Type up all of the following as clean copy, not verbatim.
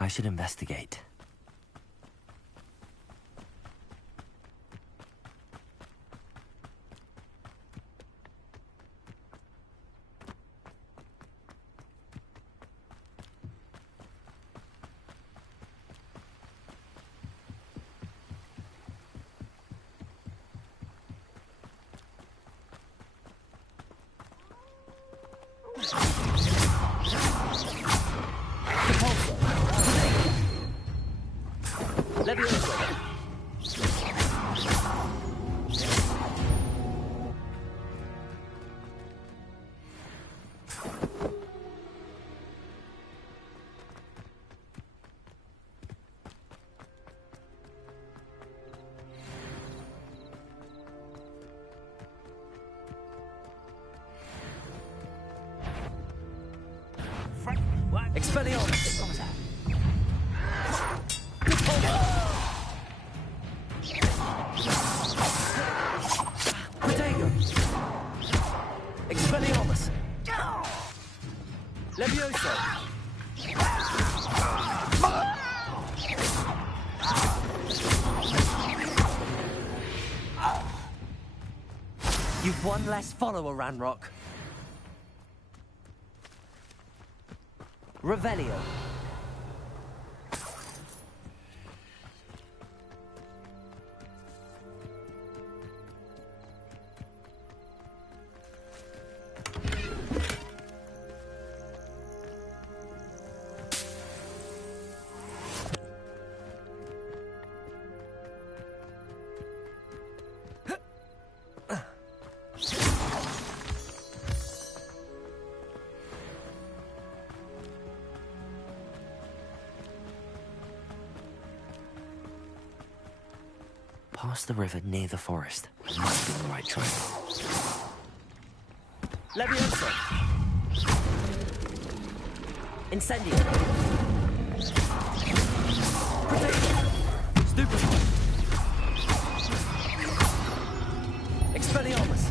I should investigate. Expelliarmus! What was that? Protego! Expelliarmus! Levioso! You've one less follower, Ranrock. Revelio. Past the river near the forest. I must be on the right track. Levioso! Incendio! Protego! Stupefy! Expelliarmus!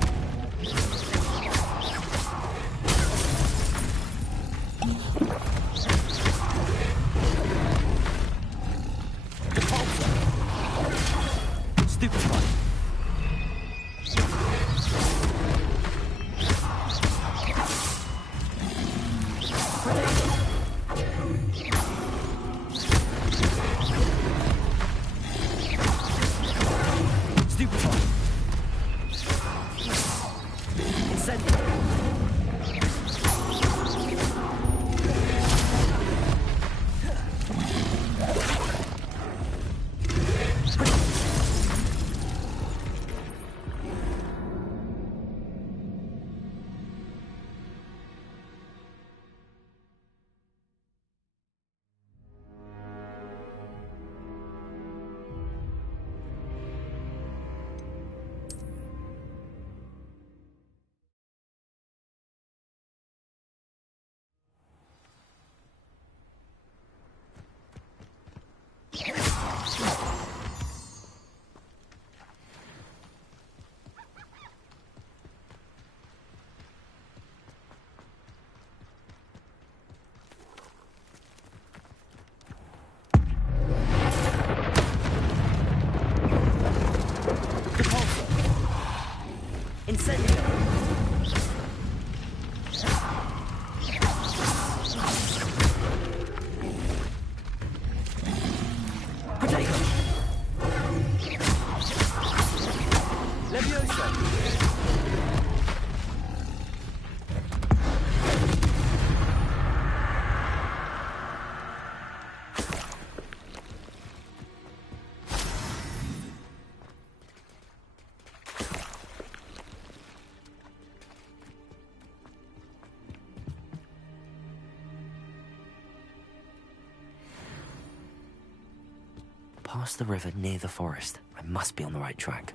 Past the river near the forest. I must be on the right track.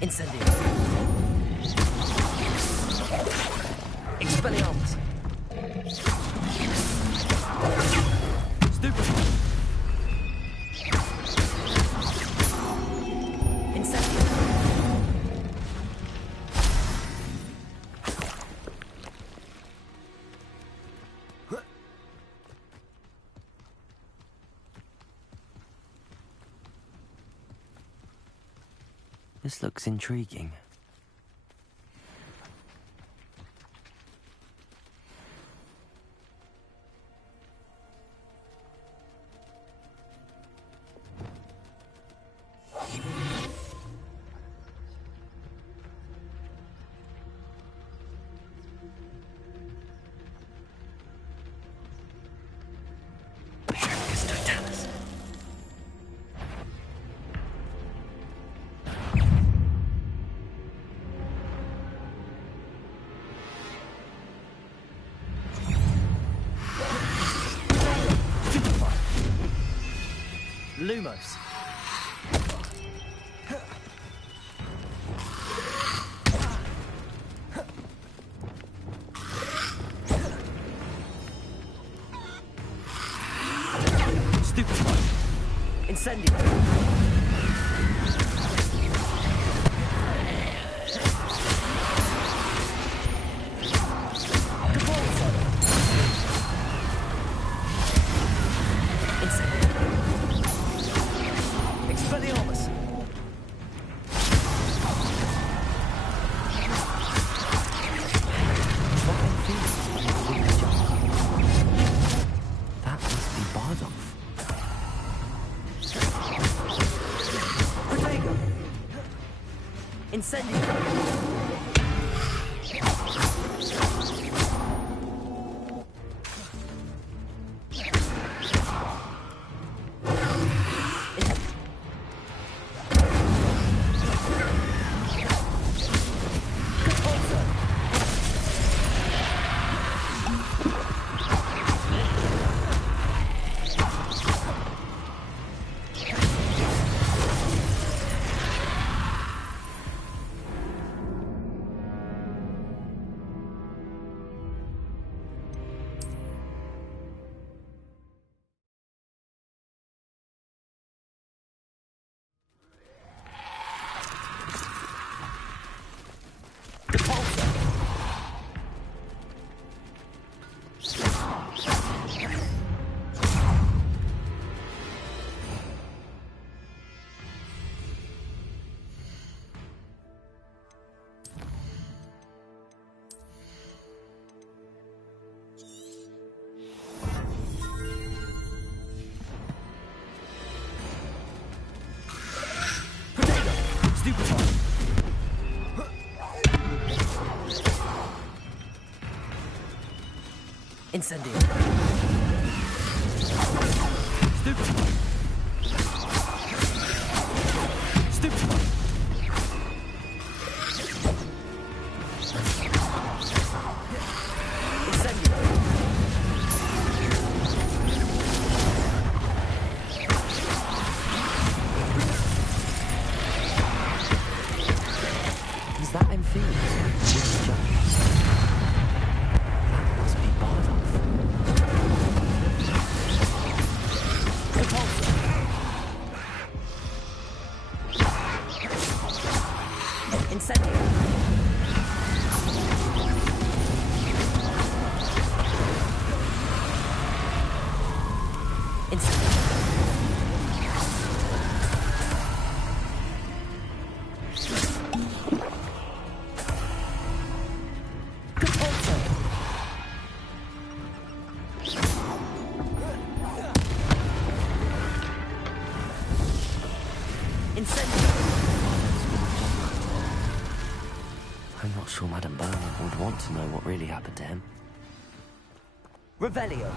Incendio. Expelliarmus. Stupefy. Incendio. This looks intriguing. Lumos. Stupefy. Incendio. Expelliarmus. That must be Bardolph. Protego. Incendio. Incendio. Stupefy. Stupefy. Incendio. Is that amphibious? That must be Bardolph. Incendio. Incendio. I'm not sure Madame Burnham would want to know what really happened to him. Revelio.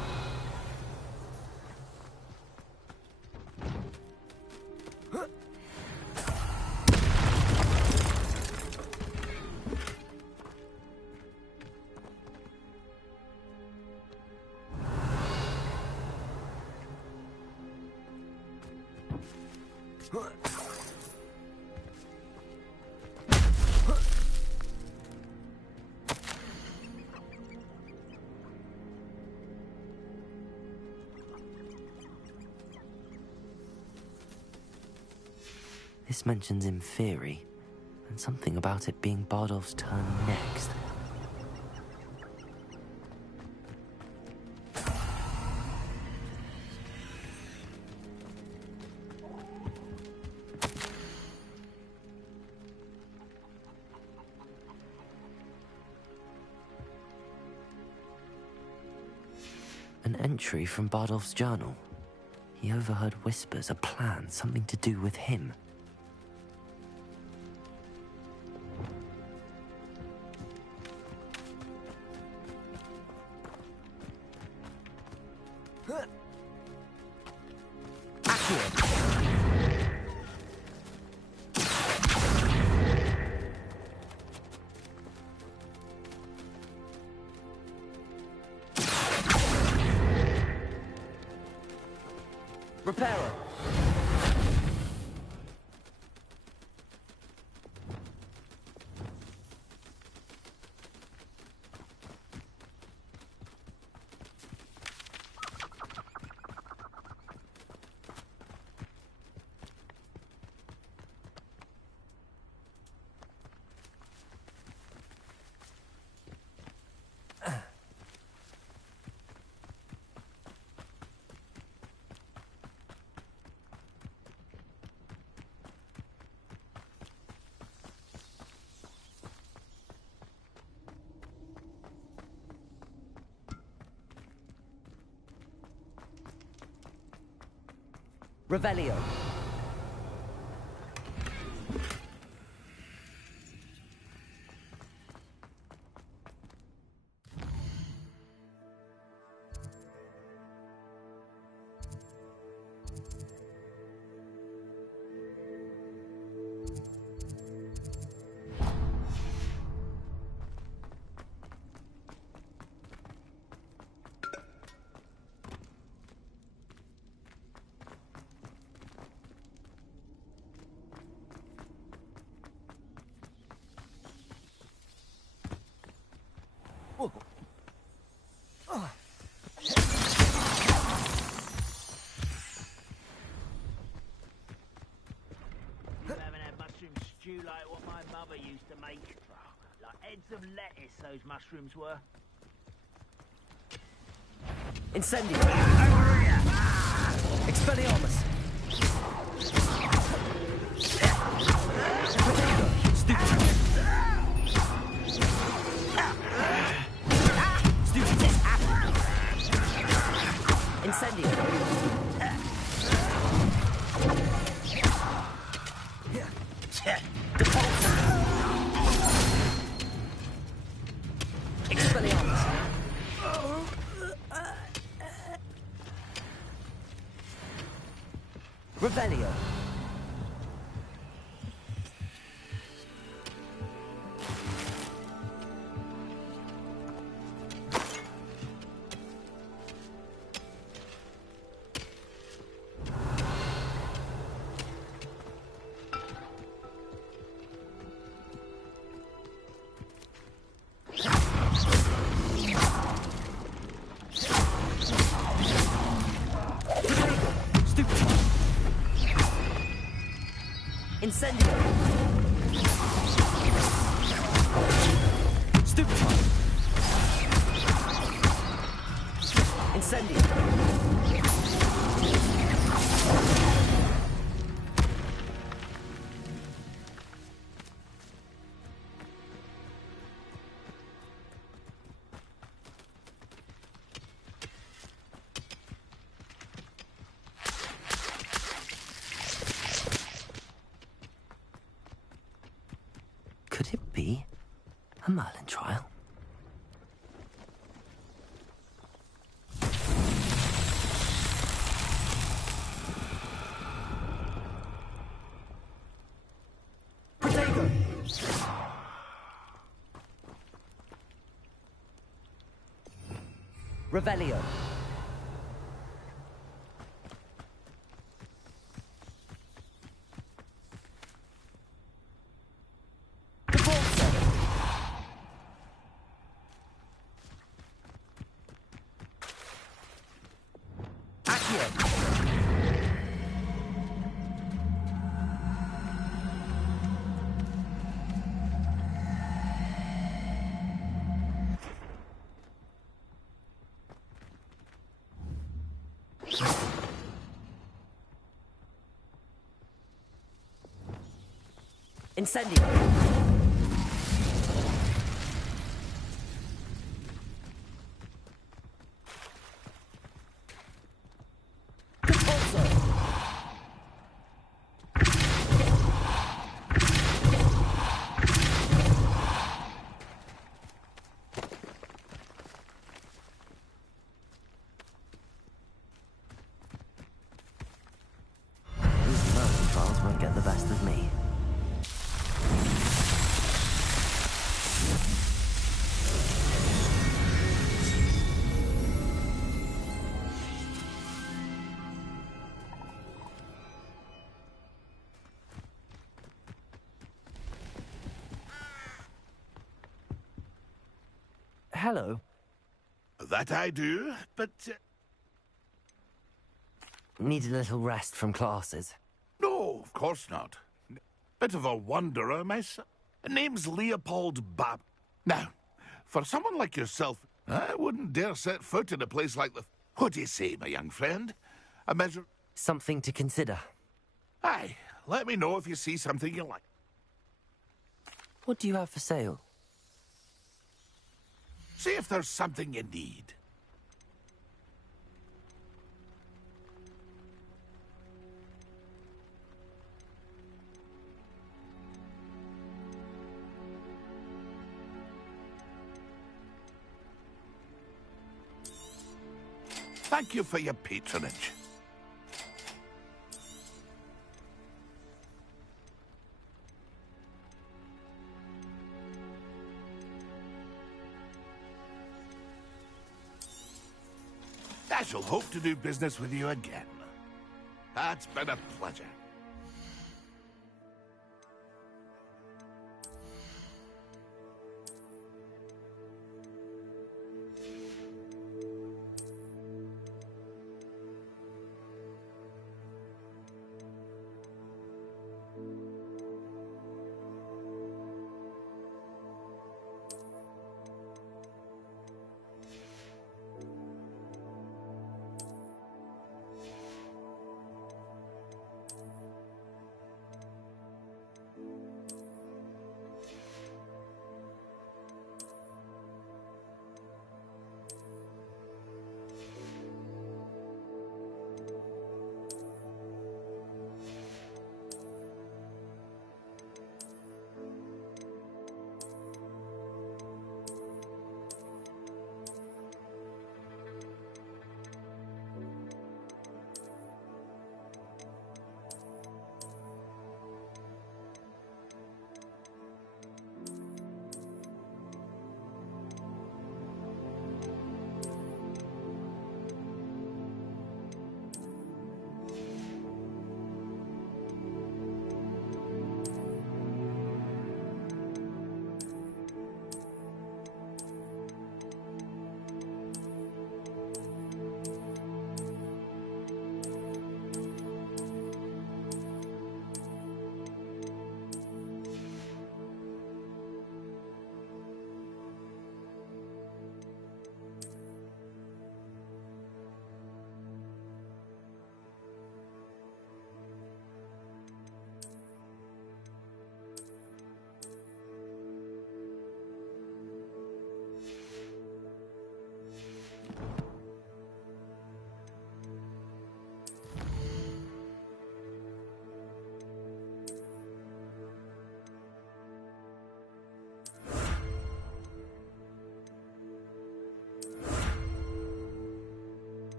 This mentions in theory, and something about it being Bardolph's turn next. An entry from Bardolph's journal. He overheard whispers, a plan, something to do with him. Repairer. Revelio. Stew like what my mother used to make. Like heads of lettuce, those mushrooms were. Incendio. Expelliarmus. Incendio. Expelliarmus. Revelio. Incendio. Stupefy. Incendio. Could it be a Merlin trial? Protego. Revelio. Incendio. Repulsor. These mountain trials won't get the best of me. Hello. That I do, but Need a little rest from classes. no, of course not. Bit of a wanderer myself. Name's Leopold Bab. Now, for someone like yourself, I wouldn't dare set foot in a place like the... What do you say, my young friend? A measure... Something to consider. Aye, let me know if you see something you like. What do you have for sale? See if there's something you need. Thank you for your patronage. I shall hope to do business with you again. That's been a pleasure.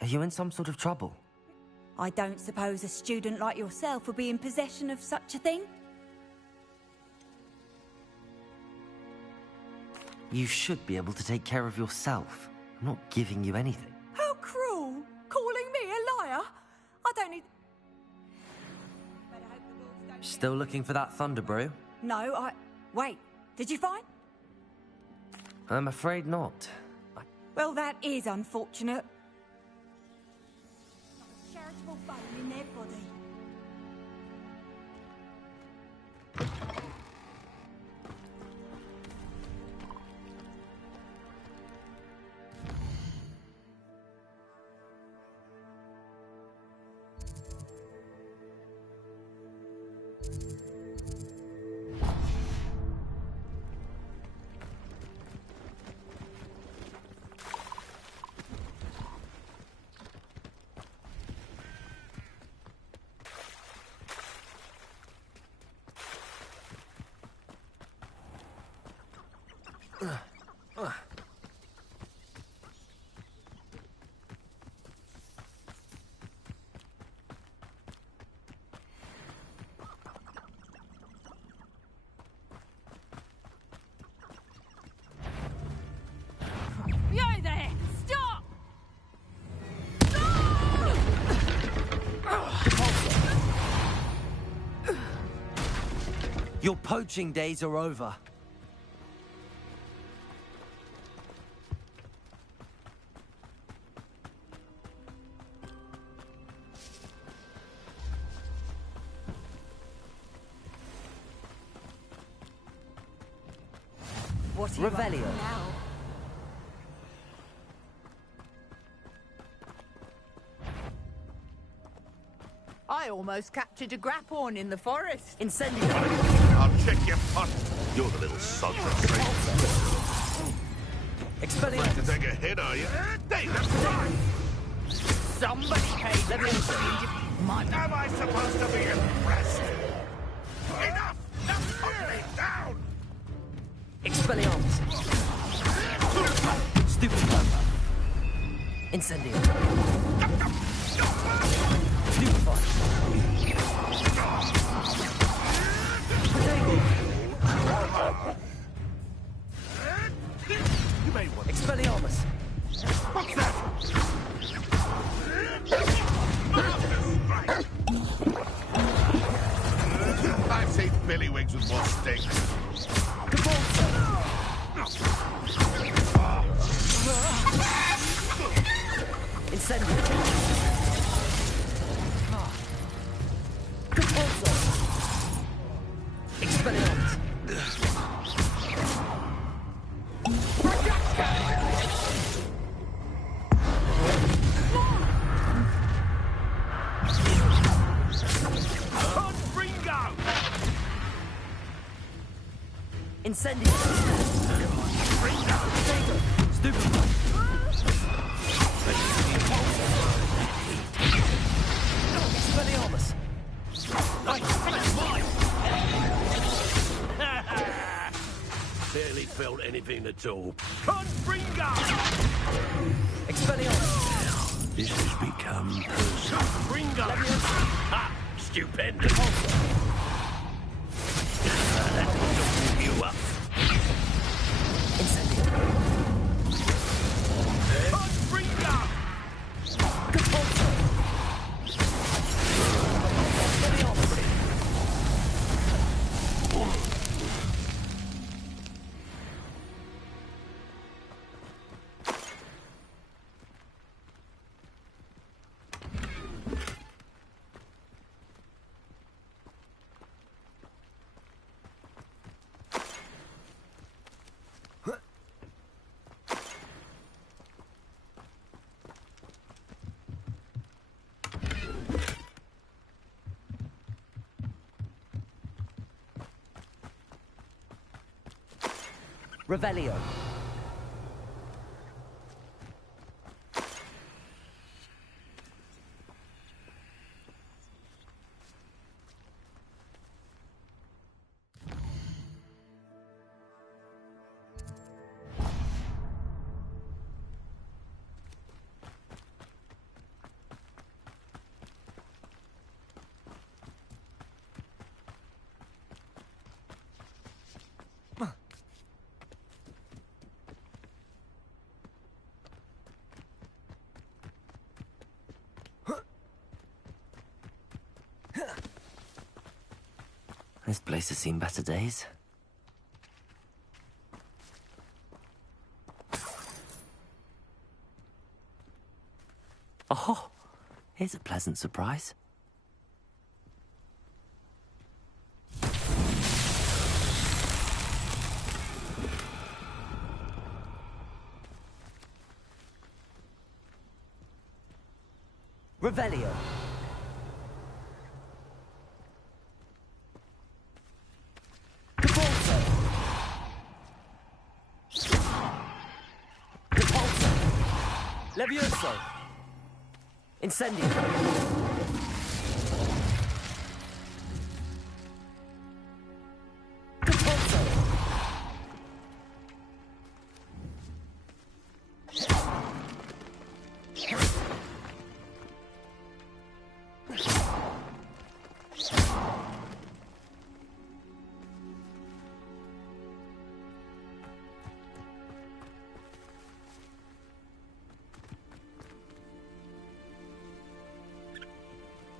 Are you in some sort of trouble? I don't suppose a student like yourself would be in possession of such a thing? You should be able to take care of yourself. I'm not giving you anything. How cruel! Calling me a liar? I don't need... Better hope the wolves don't Still looking for that thunder brew? No, Wait, did you find? I'm afraid not. Well, that is unfortunate. Like a charitable bone in their body. Yo there! Stop! Your poaching days are over. What are you up to Revelio. now? I almost captured a grapphorn in the forest. Incendio. I'll check your pot. You're the little sod that's right. Expelliarmus. To take a hit, are you? Hey, that's right. Somebody paid the bill. My Am I supposed to be impressed? Enough! Now put me down! Expelliarmus. Stupefy. Incendio. Stupefy. You may want Expelliarmus. What's that? I've seen Billywigs with more sticks. Incendio. Expelliarmus. Incendio. Stupefy. Expelliarmus. Barely felt anything at all. Expelliarmus. This has become personal. Ha! Stupendous! That will you up. Incendio. Revelio. This place has seen better days. Oh, here's a pleasant surprise. Revelio. Levioso! Incendio! Repulso!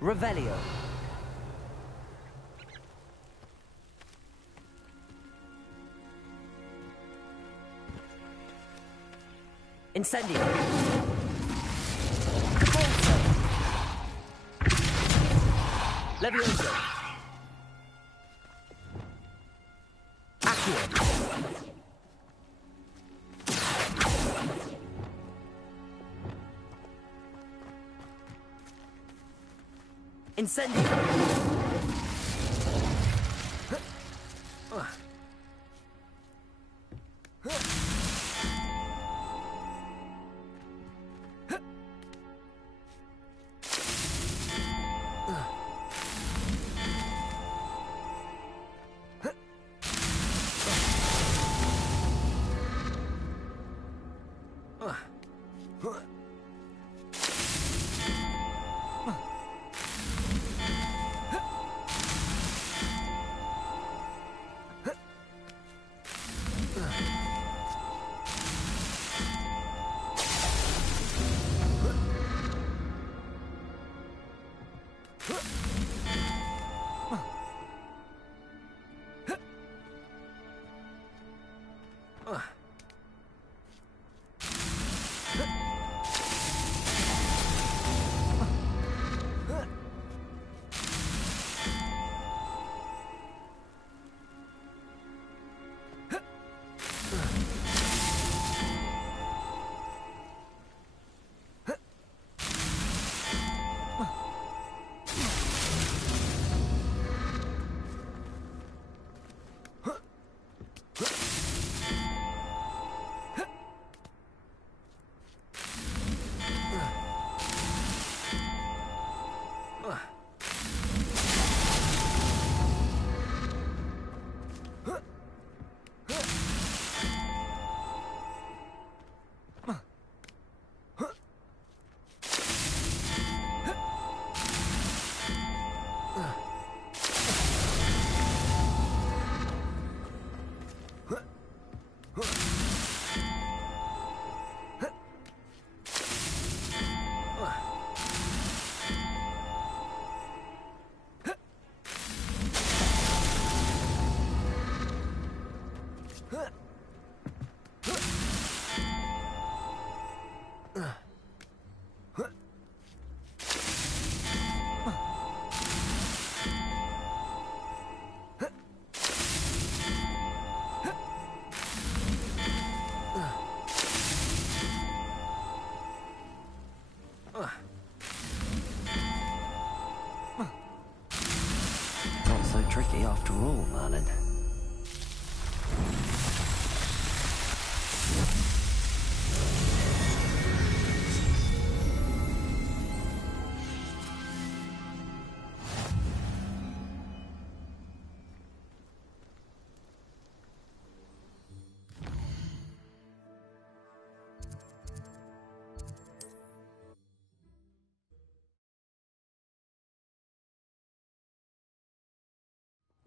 Revelio. Incendio. Repulso. Levioso. Accio. Incendio. Not so tricky after all, Merlin.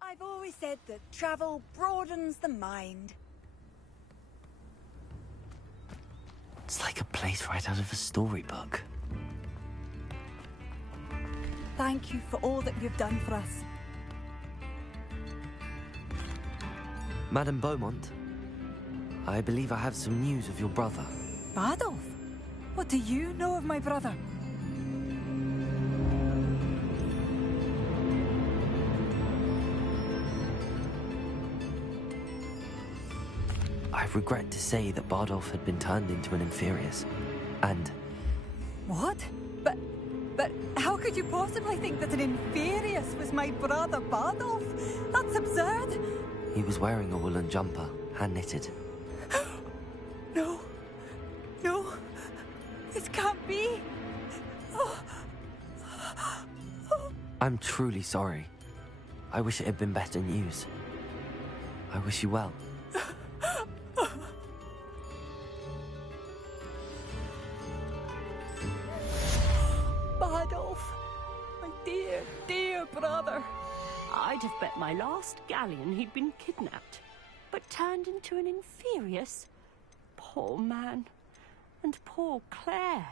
I've always said that travel broadens the mind. It's like a place right out of a storybook. Thank you for all that you've done for us. Madame Beaumont, I believe I have some news of your brother. Adolf? What do you know of my brother? I regret to say that Bardolph had been turned into an Inferius, and... What? But how could you possibly think that an Inferius was my brother Bardolph? That's absurd! he was wearing a woolen jumper, hand-knitted. No. No. This can't be. Oh. I'm truly sorry. I wish it had been better news. I wish you well. Bardolph, my dear, dear brother. I'd have bet my last galleon he'd been kidnapped, but turned into an Inferius. Poor man. And poor Claire.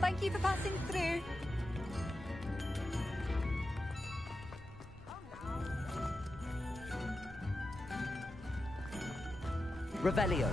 Thank you for passing through. Revelio.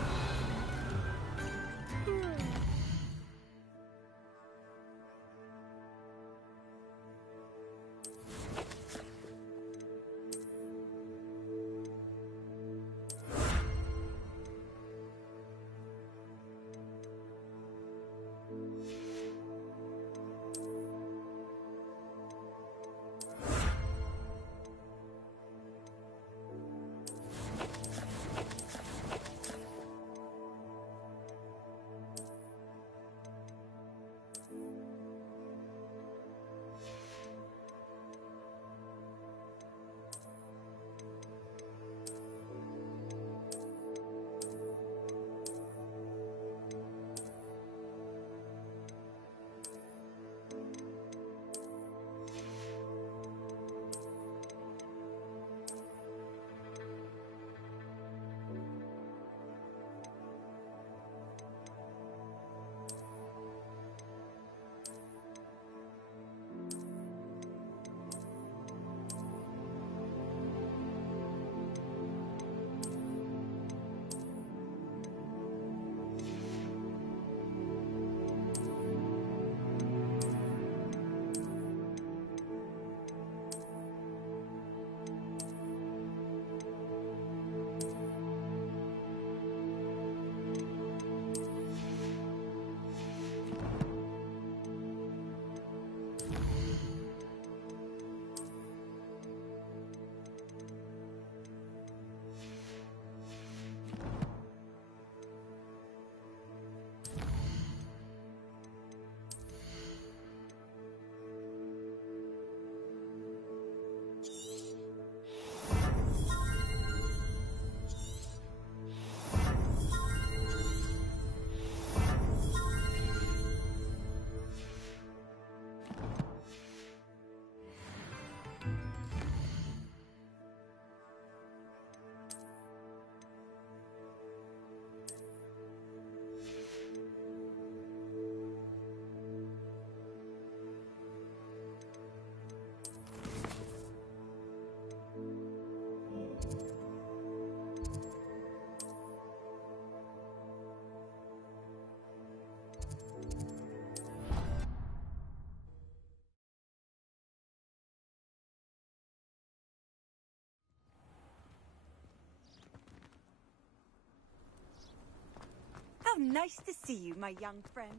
How nice to see you, my young friend.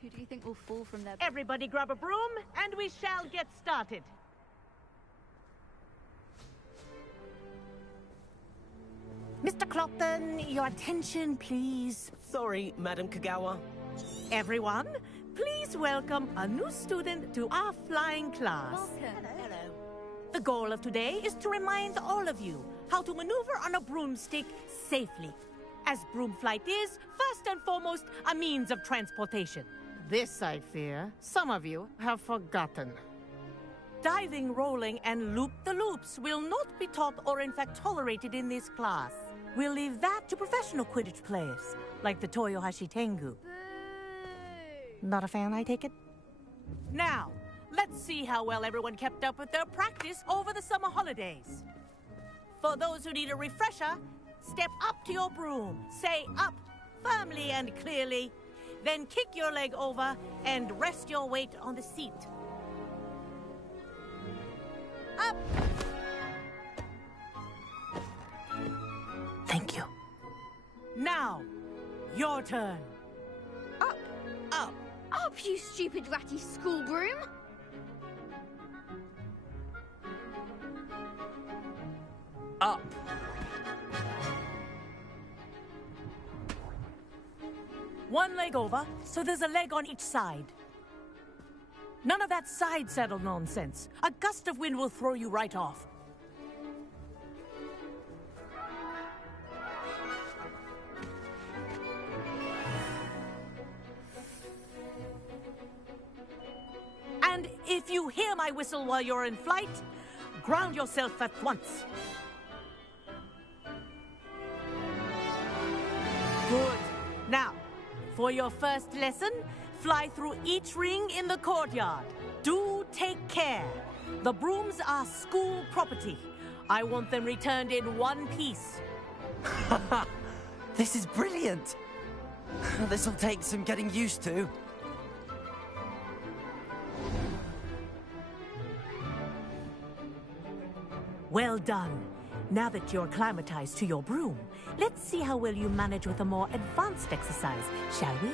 Who do you think will fall from their... Everybody grab a broom, and we shall get started. Mr. Clopton, your attention, please. Sorry, Madam Kagawa. Everyone, please welcome a new student to our flying class. Hello. The goal of today is to remind all of you how to maneuver on a broomstick safely, as broom flight is, first and foremost, a means of transportation. This, I fear, some of you have forgotten. Diving, rolling, and loop-the-loops will not be taught or in fact tolerated in this class. We'll leave that to professional Quidditch players, like the Toyohashi Tengu. Not a fan, I take it? Now, let's see how well everyone kept up with their practice over the summer holidays. For those who need a refresher, step up to your broom, say up firmly and clearly, then kick your leg over and rest your weight on the seat. Up! Thank you. Now, your turn. Up. Up. Up, you stupid ratty school broom. Up. One leg over, so there's a leg on each side. None of that side saddle nonsense. A gust of wind will throw you right off. And if you hear my whistle while you're in flight, ground yourself at once. Good. Now, for your first lesson, fly through each ring in the courtyard. Do take care. The brooms are school property. I want them returned in one piece. This is brilliant. This'll take some getting used to. Well done. Now that you're acclimatized to your broom, let's see how well you manage with a more advanced exercise, shall we?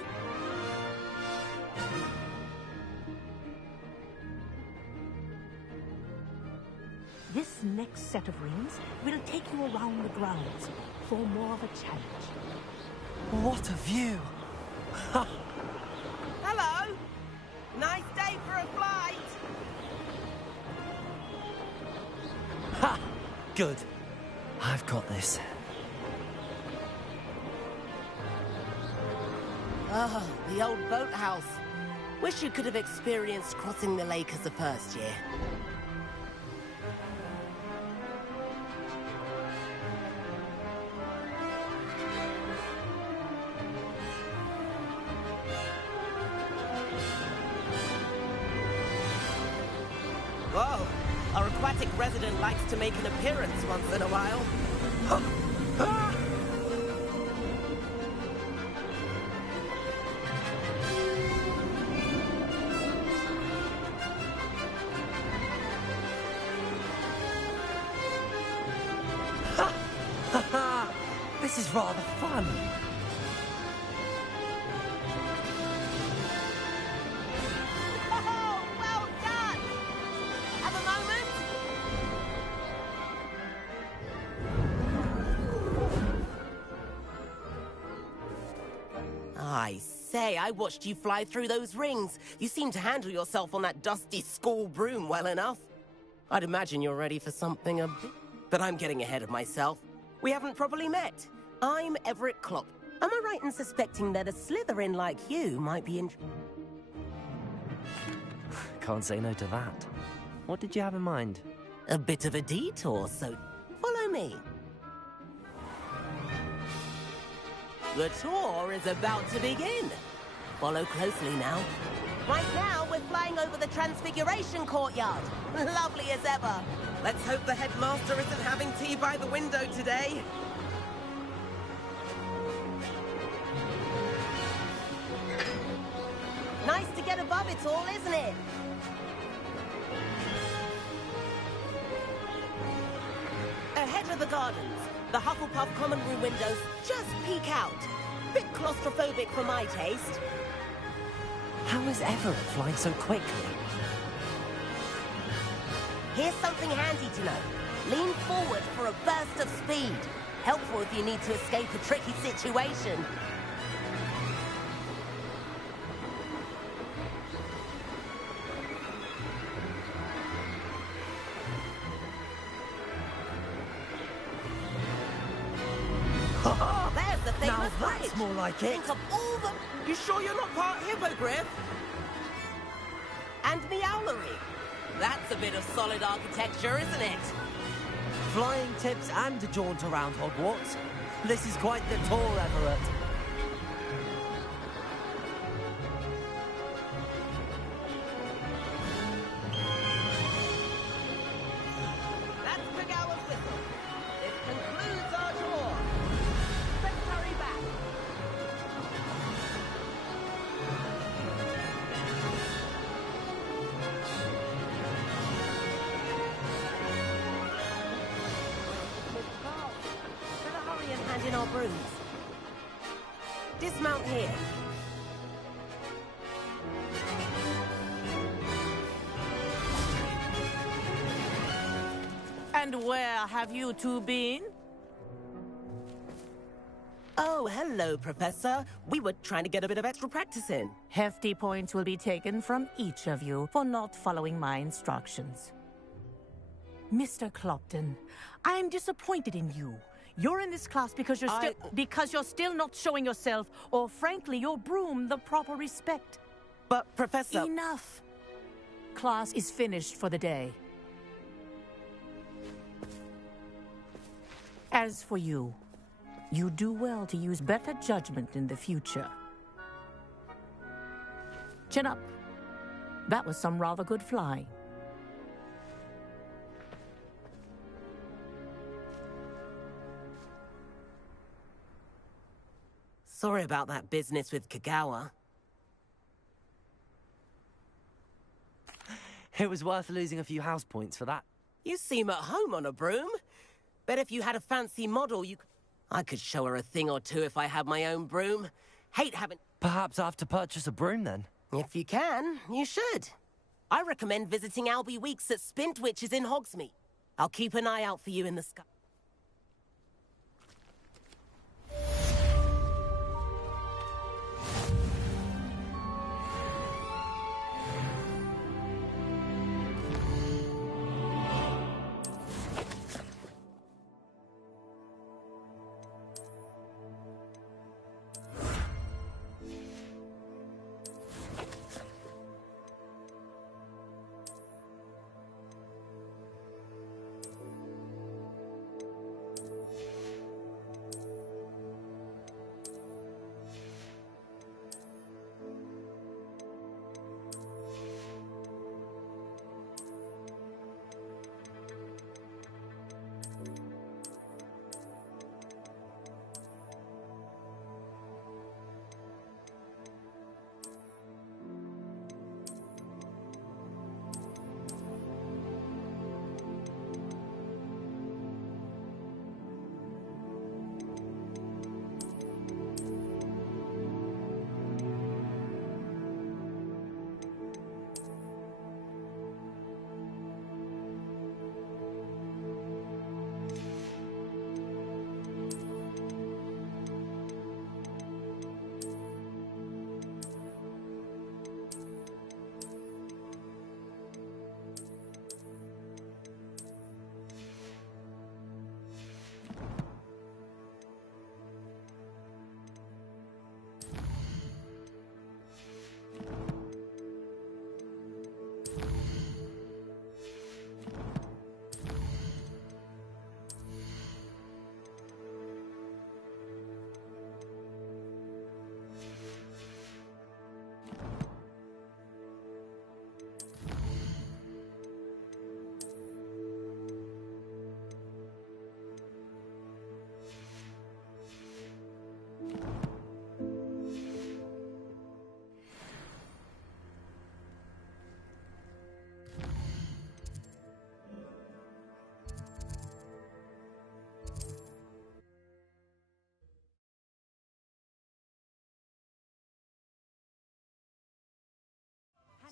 This next set of rings will take you around the grounds for more of a challenge. What a view! Hello! Nice day for a flight! Ha! Good. I've got this. Ah, the old boathouse. Wish you could have experienced crossing the lake as a first year. Whoa! Our aquatic resident likes to make an appearance once in a while. This is rather fun. Oh, well done! Have a moment? I say, I watched you fly through those rings. You seem to handle yourself on that dusty school broom well enough. I'd imagine you're ready for something a bit... But I'm getting ahead of myself. We haven't properly met. I'm Everett Klopp. Am I right in suspecting that a Slytherin like you might be in... Can't say no to that. What did you have in mind? A bit of a detour, so follow me. The tour is about to begin. Follow closely now. Right now, we're flying over the Transfiguration Courtyard. Lovely as ever. Let's hope the headmaster isn't having tea by the window today. Nice to get above it all, isn't it? Ahead of the gardens, the Hufflepuff common room windows just peek out. Bit claustrophobic for my taste. How is Everett flying so quickly? Here's something handy to know. Lean forward for a burst of speed. Helpful if you need to escape a tricky situation. There's the famous Now that's bridge. more like it. Think of all the... You sure you're not part hippogriff? And the owlery. That's a bit of solid architecture, isn't it? Flying tips and a jaunt around Hogwarts. This is quite the tour, Everett. That's Kagawa's whistle. This concludes our tour. Let's hurry back. Better hurry and hand in our brooms. Dismount here. And where have you two been? Oh, hello, Professor. We were trying to get a bit of extra practice in. Hefty points will be taken from each of you for not following my instructions. Mr. Clopton, I'm disappointed in you. You're in this class because you're still not showing yourself, or frankly, your broom, the proper respect. But, Professor... Enough. Class is finished for the day. As for you, you do well to use better judgment in the future. Chin up. That was some rather good flying. Sorry about that business with Kagawa. It was worth losing a few house points for that. You seem at home on a broom. Bet if you had a fancy model, I could show her a thing or two if I had my own broom. Hate having... Perhaps I have to purchase a broom then? If you can, you should. I recommend visiting Albie Weeks at Spint Witches in Hogsmeade. I'll keep an eye out for you in the sky.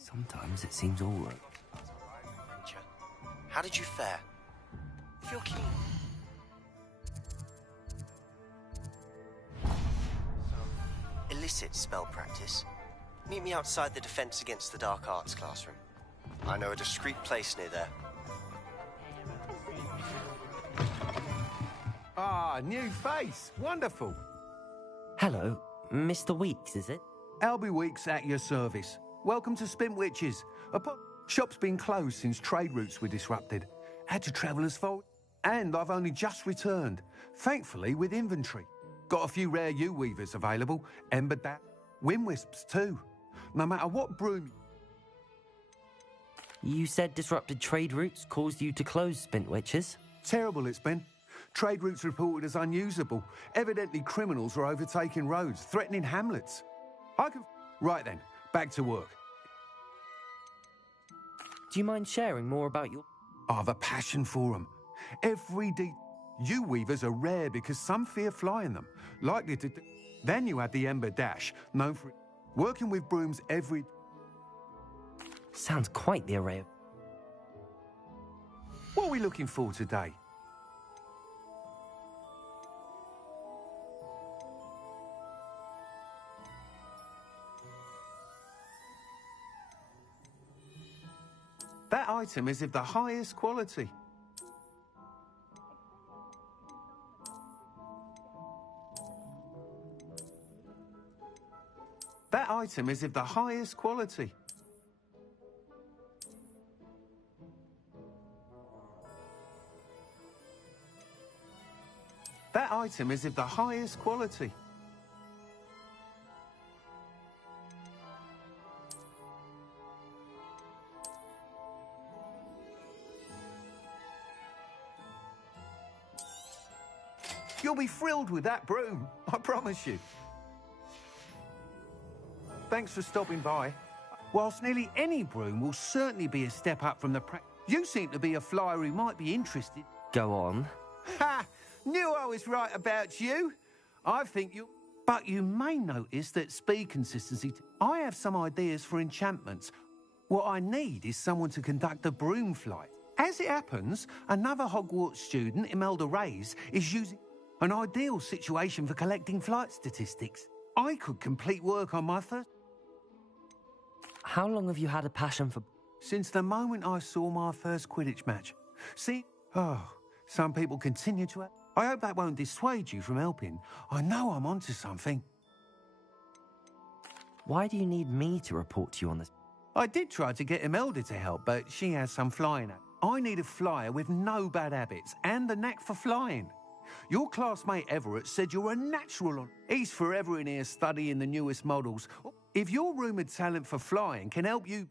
Sometimes it seems all right. How did you fare? Feel keen. illicit spell practice, meet me outside the Defense Against the Dark Arts classroom. I know a discreet place near there. Ah, new face. Wonderful. Hello, Mr. Weeks, is it? Albie Weeks at your service. Welcome to Spint Witches. Shop's been closed since trade routes were disrupted. Had to travel as far, and I've only just returned. Thankfully, with inventory. Got a few rare U-weavers available, ember dat, wind wisps too. No matter what broom. You said disrupted trade routes caused you to close Spint Witches? Terrible it's been. Trade routes reported as unusable. Evidently criminals were overtaking roads, threatening hamlets. Right then, back to work. Do you mind sharing more about your... I've a passion for them. U-weavers are rare because some fear flying them. Likely to... Then you had the Ember Dash, known for working with brooms every... Sounds quite the array of... What are we looking for today? That item is of the highest quality. That item is of the highest quality. That item is of the highest quality. You'll be thrilled with that broom, I promise you. Thanks for stopping by. Whilst nearly any broom will certainly be a step up from the you seem to be a flyer who might be interested. Go on. Ha! Knew I was right about you. I think you... But you may notice that speed consistency... I have some ideas for enchantments. What I need is someone to conduct a broom flight. As it happens, another Hogwarts student, Imelda Reyes, is using an ideal situation for collecting flight statistics. I could complete work on my first... How long have you had a passion for... Since the moment I saw my first Quidditch match. See? Oh, some people continue to... I hope that won't dissuade you from helping. I know I'm onto something. Why do you need me to report to you on this? I did try to get Imelda to help, but she has some flying. I need a flyer with no bad habits and the knack for flying. Your classmate Everett said you're a natural on... He's forever in here studying the newest models. If your rumoured talent for flying can help you...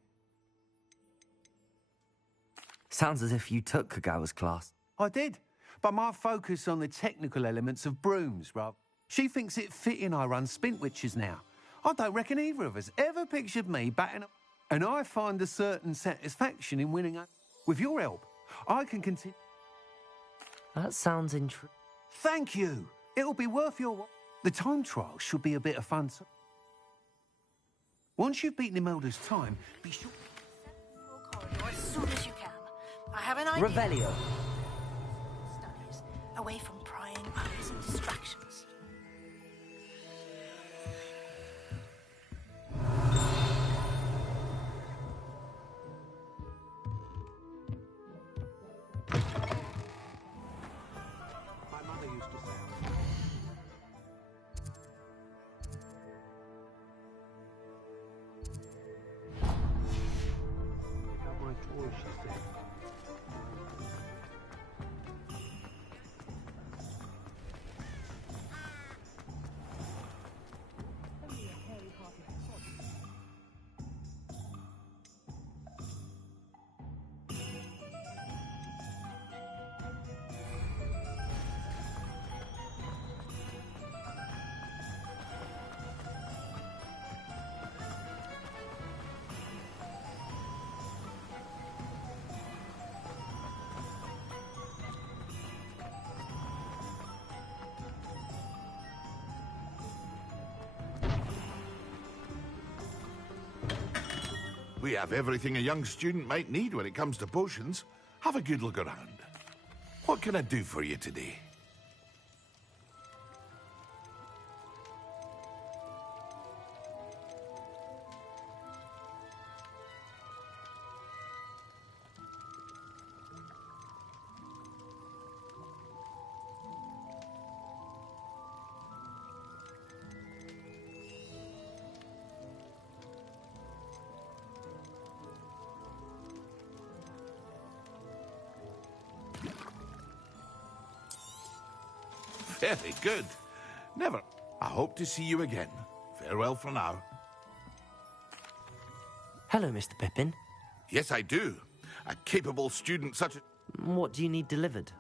Sounds as if you took Kagawa's class. I did, but my focus on the technical elements of brooms, Rob. She thinks it fitting I run Spint Witches now. I don't reckon either of us ever pictured me batting up. And I find a certain satisfaction in winning up. With your help, I can continue... That sounds interesting. Thank you. It'll be worth your while. The time trial should be a bit of fun. Once you've beaten Imelda's time, be sure... As soon as you can. I have an idea. Revelio. Studies, away from prying eyes and distractions. My mother used to say... Pick up my toy, she said. We have everything a young student might need when it comes to potions. Have a good look around. What can I do for you today? Very good. Never. I hope to see you again. Farewell for now. Hello, Mr. Pippin. Yes, I do. A capable student such as... What do you need delivered?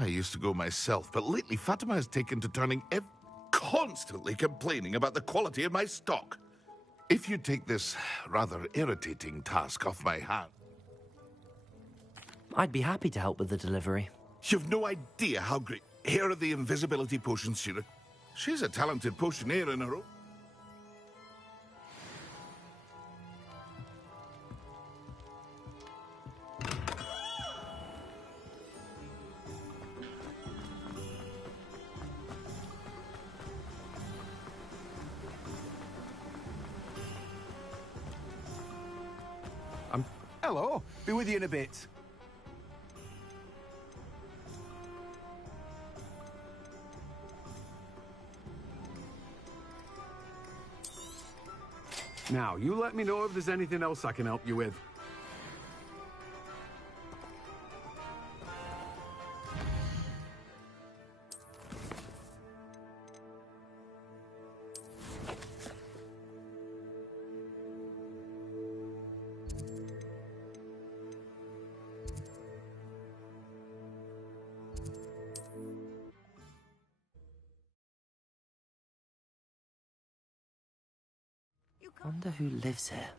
I used to go myself, but lately Fatima has taken to turning constantly complaining about the quality of my stock. If you take this rather irritating task off my hand... I'd be happy to help with the delivery. You've no idea how great... Here are the invisibility potions, Shira. She's a talented potioneer in her own... Hello. Be with you in a bit. Now, you let me know if there's anything else I can help you with. Wonder who lives here.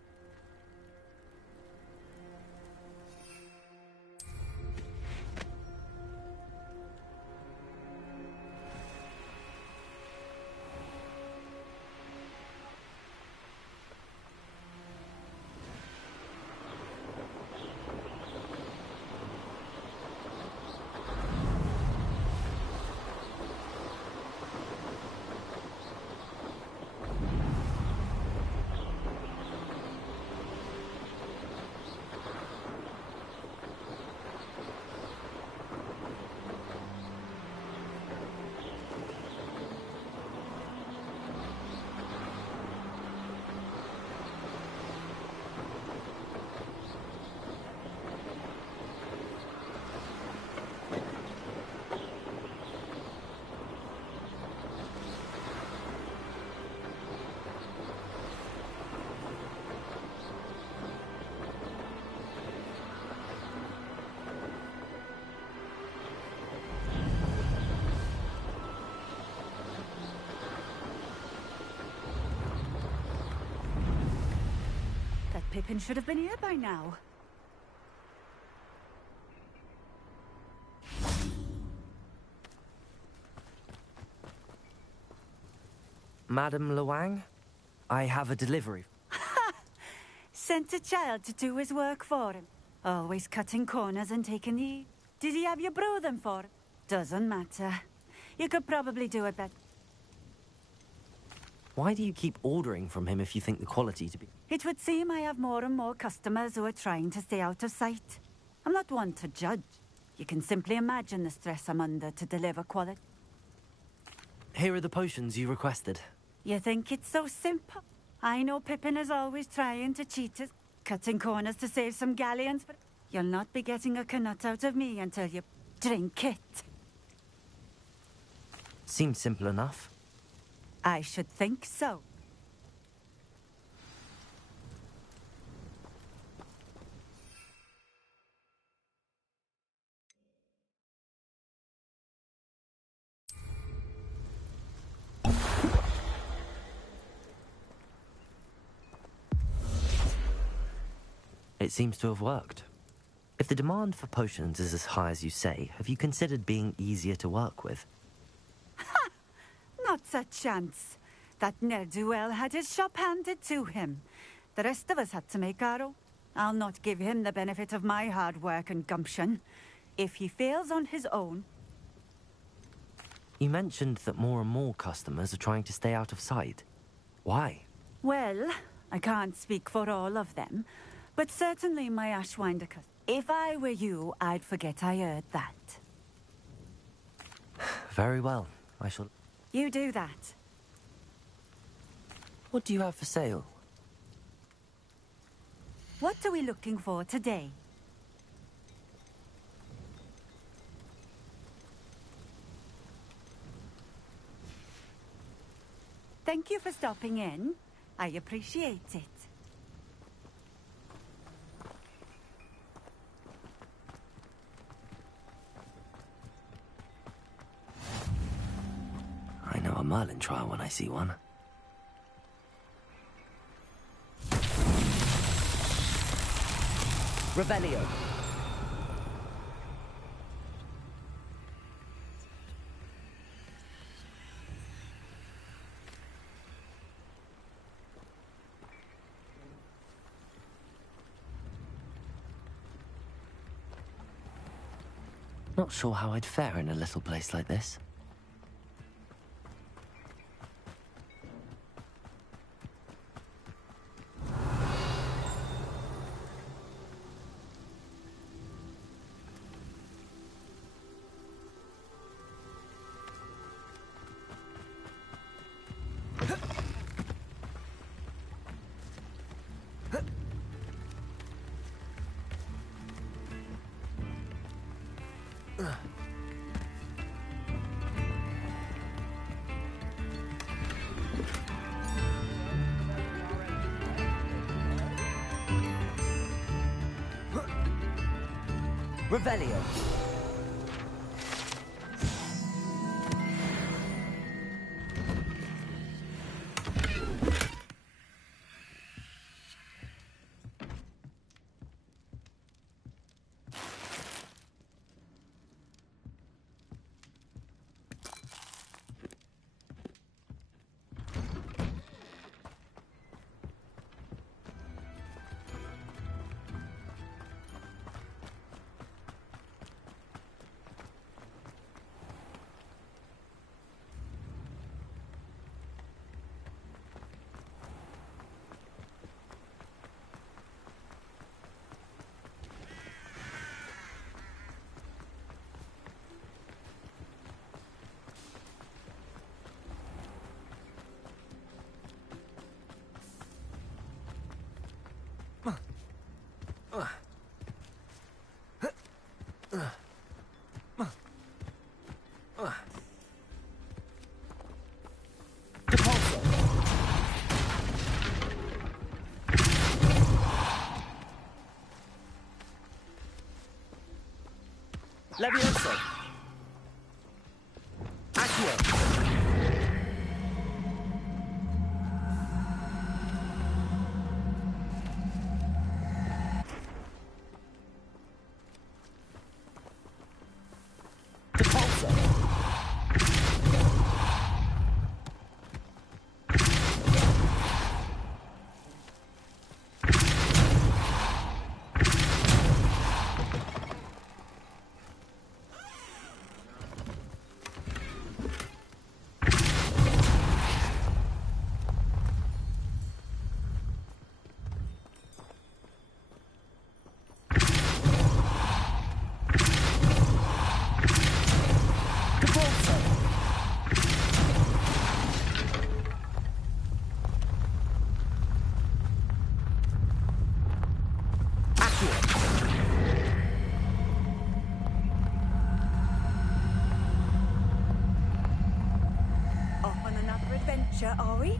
Pippin should have been here by now. Madam Luang, I have a delivery. Sent a child to do his work for him. Always cutting corners and taking the... Did he have you brew them for him? Doesn't matter. You could probably do it better. Why do you keep ordering from him if you think the quality to be... It would seem I have more and more customers who are trying to stay out of sight. I'm not one to judge. You can simply imagine the stress I'm under to deliver quality. Here are the potions you requested. You think it's so simple? I know Pippin is always trying to cheat us, cutting corners to save some galleons, but you'll not be getting a knut out of me until you drink it. Seems simple enough. I should think so. It seems to have worked. If the demand for potions is as high as you say, have you considered being easier to work with? Ha! Not a chance. That ne'er-do-well had his shop handed to him. The rest of us had to make our own. I'll not give him the benefit of my hard work and gumption. If he fails on his own... You mentioned that more and more customers are trying to stay out of sight. Why? Well, I can't speak for all of them, but certainly my Ashwinder customers. If I were you, I'd forget I heard that. Very well. I shall... You do that. What do you have for sale? What are we looking for today? Thank you for stopping in. I appreciate it. I know a Merlin trial when I see one. Revelio. Not sure how I'd fare in a little place like this. Revelio. Levioso. Accio. Are we?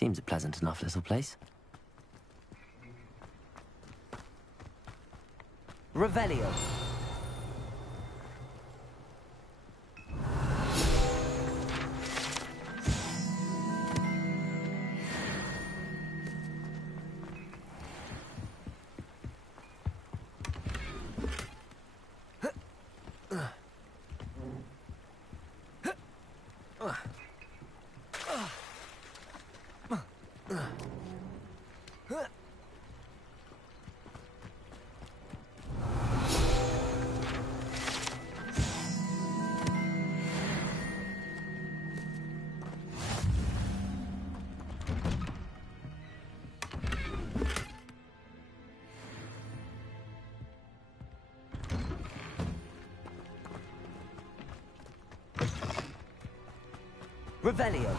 Seems a pleasant enough little place. Revelio. Revelio.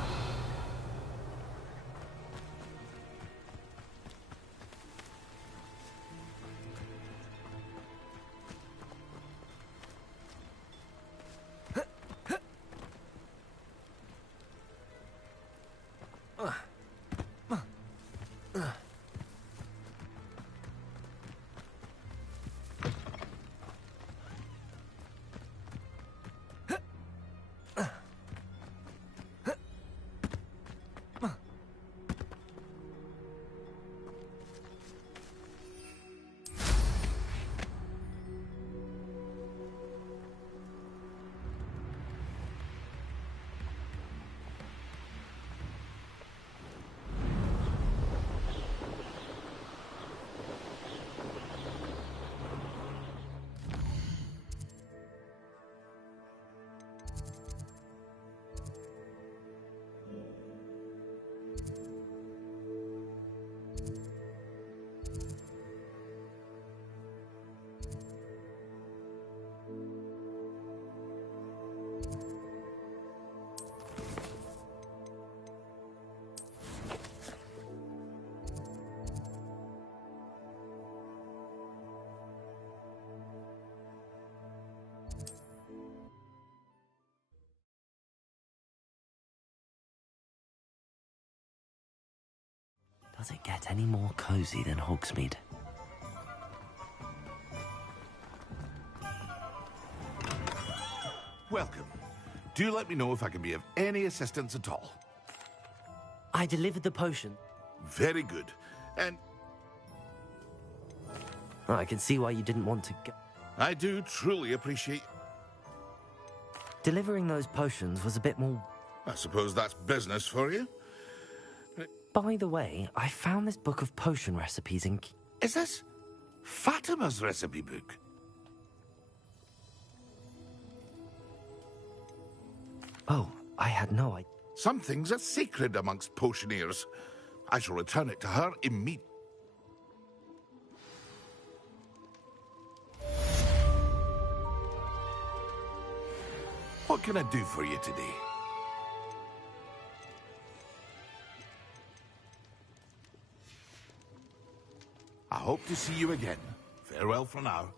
Does it get any more cozy than Hogsmeade? Welcome. Do let me know if I can be of any assistance at all. I delivered the potion. Very good. And Oh, I can see why you didn't want to go. I do truly appreciate... Delivering those potions was a bit more... I suppose that's business for you. By the way, I found this book of potion recipes in... Is this Fatima's recipe book? Oh, I had no idea. Some things are sacred amongst potioneers. I shall return it to her immediately. What can I do for you today? I hope to see you again. Farewell for now.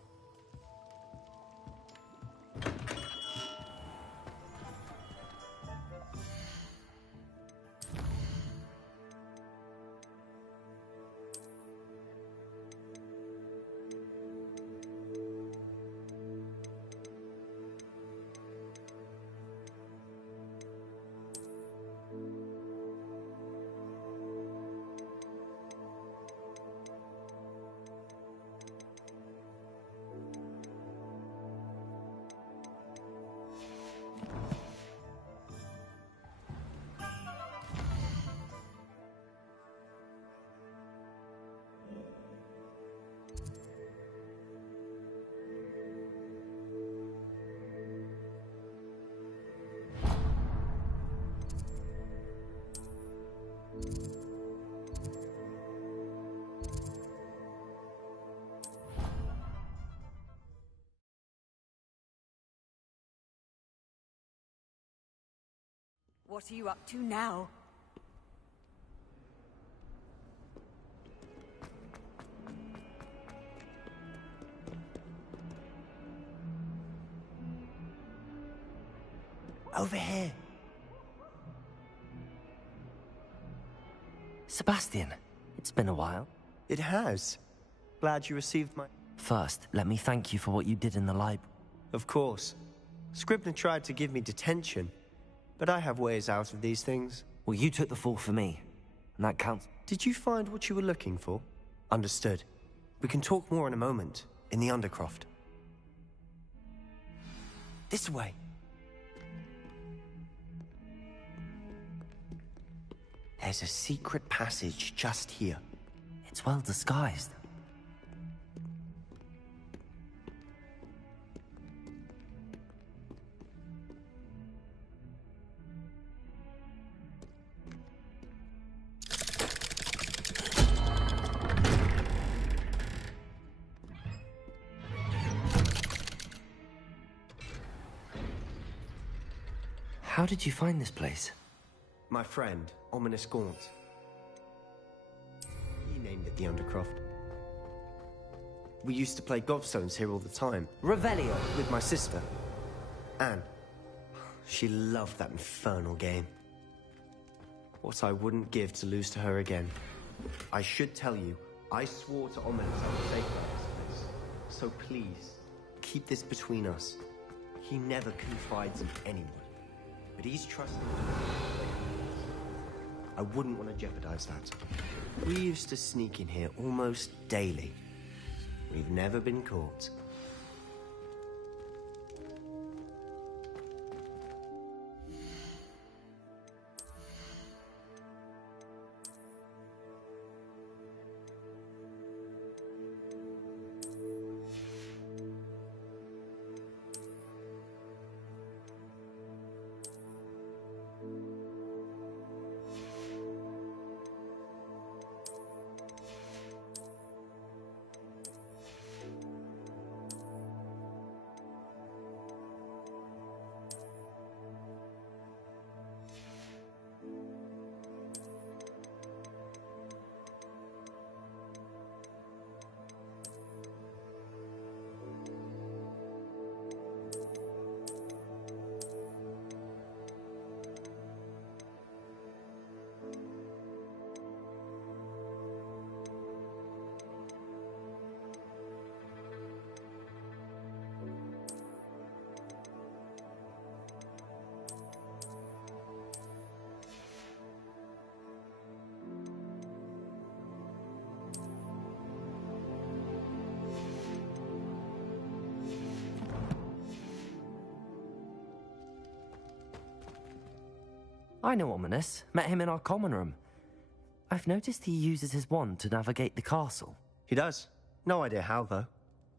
What are you up to now? Over here. Sebastian, it's been a while. It has. Glad you received my... First, let me thank you for what you did in the library. Of course. Scribner tried to give me detention, but I have ways out of these things. Well, you took the fall for me, and that counts. Did you find what you were looking for? Understood. We can talk more in a moment, in the Undercroft. This way. There's a secret passage just here. It's well disguised. How did you find this place? My friend, Ominous Gaunt. He named it the Undercroft. We used to play gobstones here all the time. Revelio. With my sister, Anne. She loved that infernal game. What I wouldn't give to lose to her again. I should tell you, I swore to Ominous I would safeguard this place. So please, keep this between us. He never confides in anyone. But he's trusting me. I wouldn't want to jeopardize that. We used to sneak in here almost daily. We've never been caught. I know Ominous. Met him in our common room. I've noticed he uses his wand to navigate the castle. He does. No idea how, though.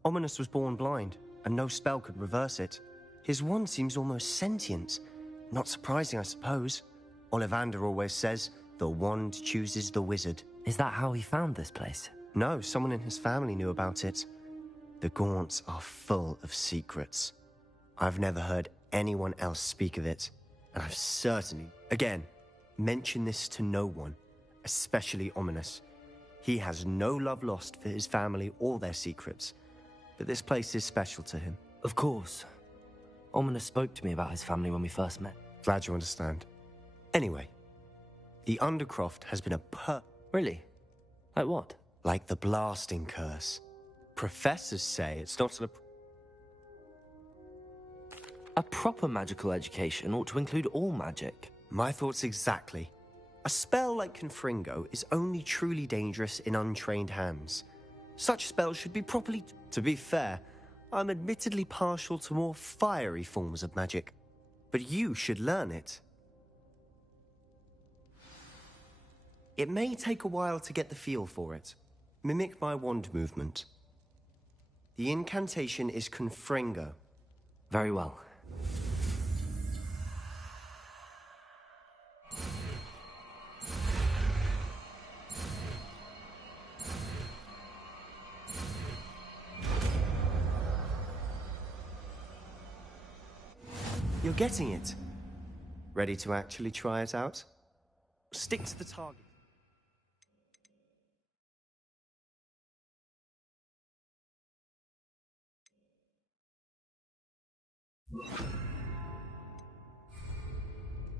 Ominous was born blind, and no spell could reverse it. His wand seems almost sentient. Not surprising, I suppose. Ollivander always says, the wand chooses the wizard. Is that how he found this place? No, someone in his family knew about it. The Gaunts are full of secrets. I've never heard anyone else speak of it, and I've certainly... Again, mention this to no one, especially Ominous. He has no love lost for his family or their secrets, but this place is special to him. Of course. Ominous spoke to me about his family when we first met. Glad you understand. Anyway, the Undercroft has been a Really? Like what? Like the blasting curse. Professors say it's not A proper magical education ought to include all magic. My thoughts exactly. A spell like Confringo is only truly dangerous in untrained hands. Such spells should be properly... To be fair, I'm admittedly partial to more fiery forms of magic. But you should learn it. It may take a while to get the feel for it. Mimic my wand movement. The incantation is Confringo. Very well. You're getting it. Ready to actually try it out? Stick to the target.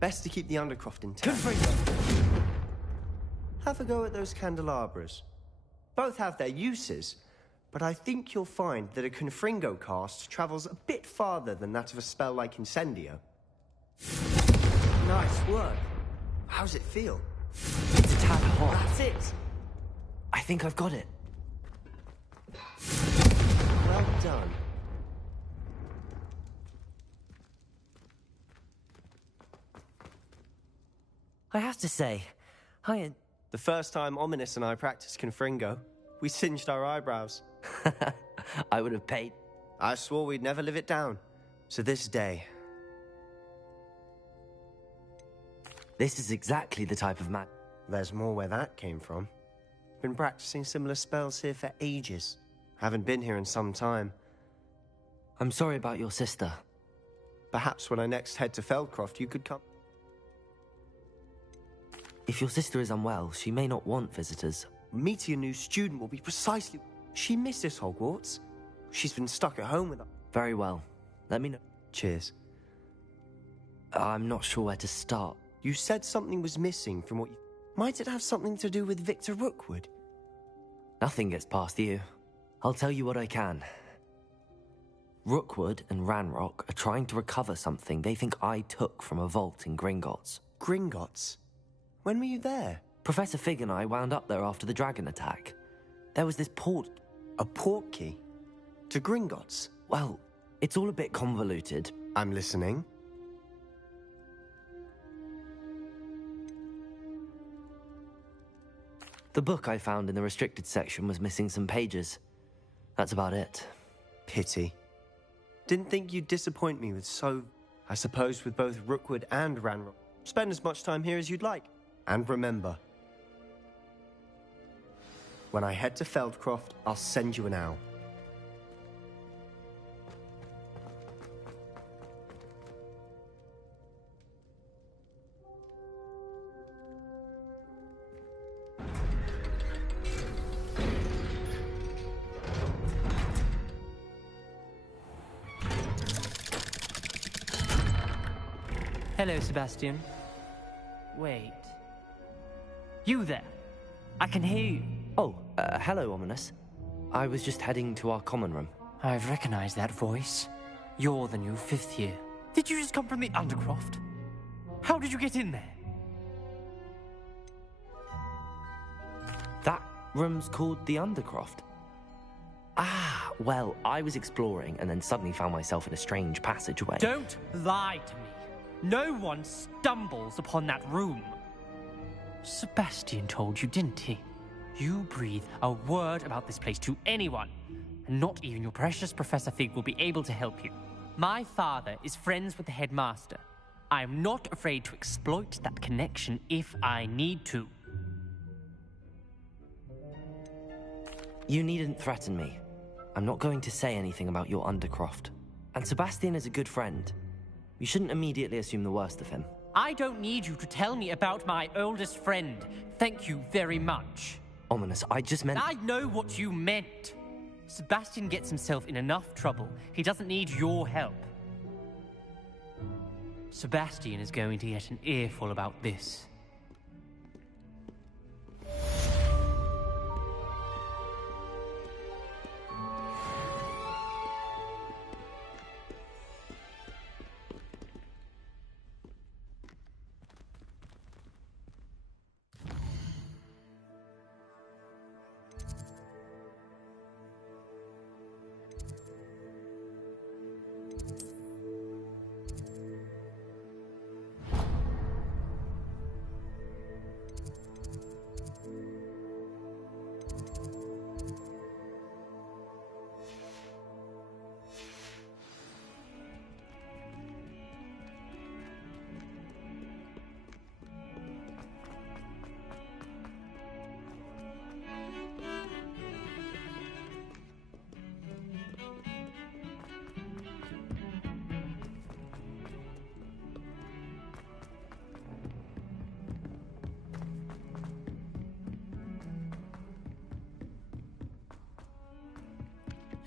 Best to keep the Undercroft intact. Have a go at those candelabras. Both have their uses, but I think you'll find that a Confringo cast travels a bit farther than that of a spell like Incendio. Nice work. How's it feel? It's a tad hot. That's it. I think I've got it. Well done. I have to say, The first time Ominous and I practiced Confringo, we singed our eyebrows. I would have paid. I swore we'd never live it down. So this day... This is exactly the type of man. There's more where that came from. Been practicing similar spells here for ages. Haven't been here in some time. I'm sorry about your sister. Perhaps when I next head to Feldcroft, you could come. If your sister is unwell, she may not want visitors. Meeting a new student will be precisely... She misses Hogwarts. She's been stuck at home with us. Very well. Let me know. Cheers. I'm not sure where to start. You said something was missing from what you... Might it have something to do with Victor Rookwood? Nothing gets past you. I'll tell you what I can. Rookwood and Ranrock are trying to recover something they think I took from a vault in Gringotts. Gringotts? When were you there? Professor Fig and I wound up there after the dragon attack. There was this port... A port key? To Gringotts? Well, it's all a bit convoluted. I'm listening. The book I found in the restricted section was missing some pages. That's about it. Pity. Didn't think you'd disappoint me with so... I suppose with both Rookwood and Ranrock. Spend as much time here as you'd like. And remember, when I head to Feldcroft, I'll send you an owl. Hello, Sebastian. Wait. You there? I can hear you. Oh, hello, Ominous. I was just heading to our common room. I've recognized that voice. You're the new 5th year. Did you just come from the Undercroft? How did you get in there? That room's called the Undercroft. Ah, well, I was exploring and then suddenly found myself in a strange passageway. Don't lie to me. No one stumbles upon that room. Sebastian told you, didn't he? You breathe a word about this place to anyone, and not even your precious Professor Fig will be able to help you. My father is friends with the headmaster. I am not afraid to exploit that connection if I need to. You needn't threaten me. I'm not going to say anything about your Undercroft. And Sebastian is a good friend. You shouldn't immediately assume the worst of him. I don't need you to tell me about my oldest friend. Thank you very much. Ominous, I just meant... I know what you meant. Sebastian gets himself in enough trouble. He doesn't need your help. Sebastian is going to get an earful about this.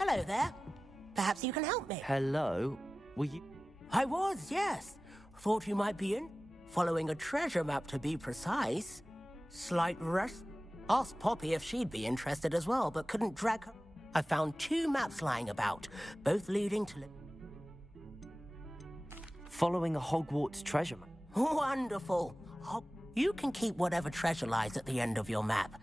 Hello there. Perhaps you can help me. Hello? Were you... I was, yes. Thought you might be in. Following a treasure map, to be precise. Slight rest? Asked Poppy if she'd be interested as well, but couldn't drag her. I found 2 maps lying about, both leading to... Following a Hogwarts treasure map. Wonderful. You can keep whatever treasure lies at the end of your map.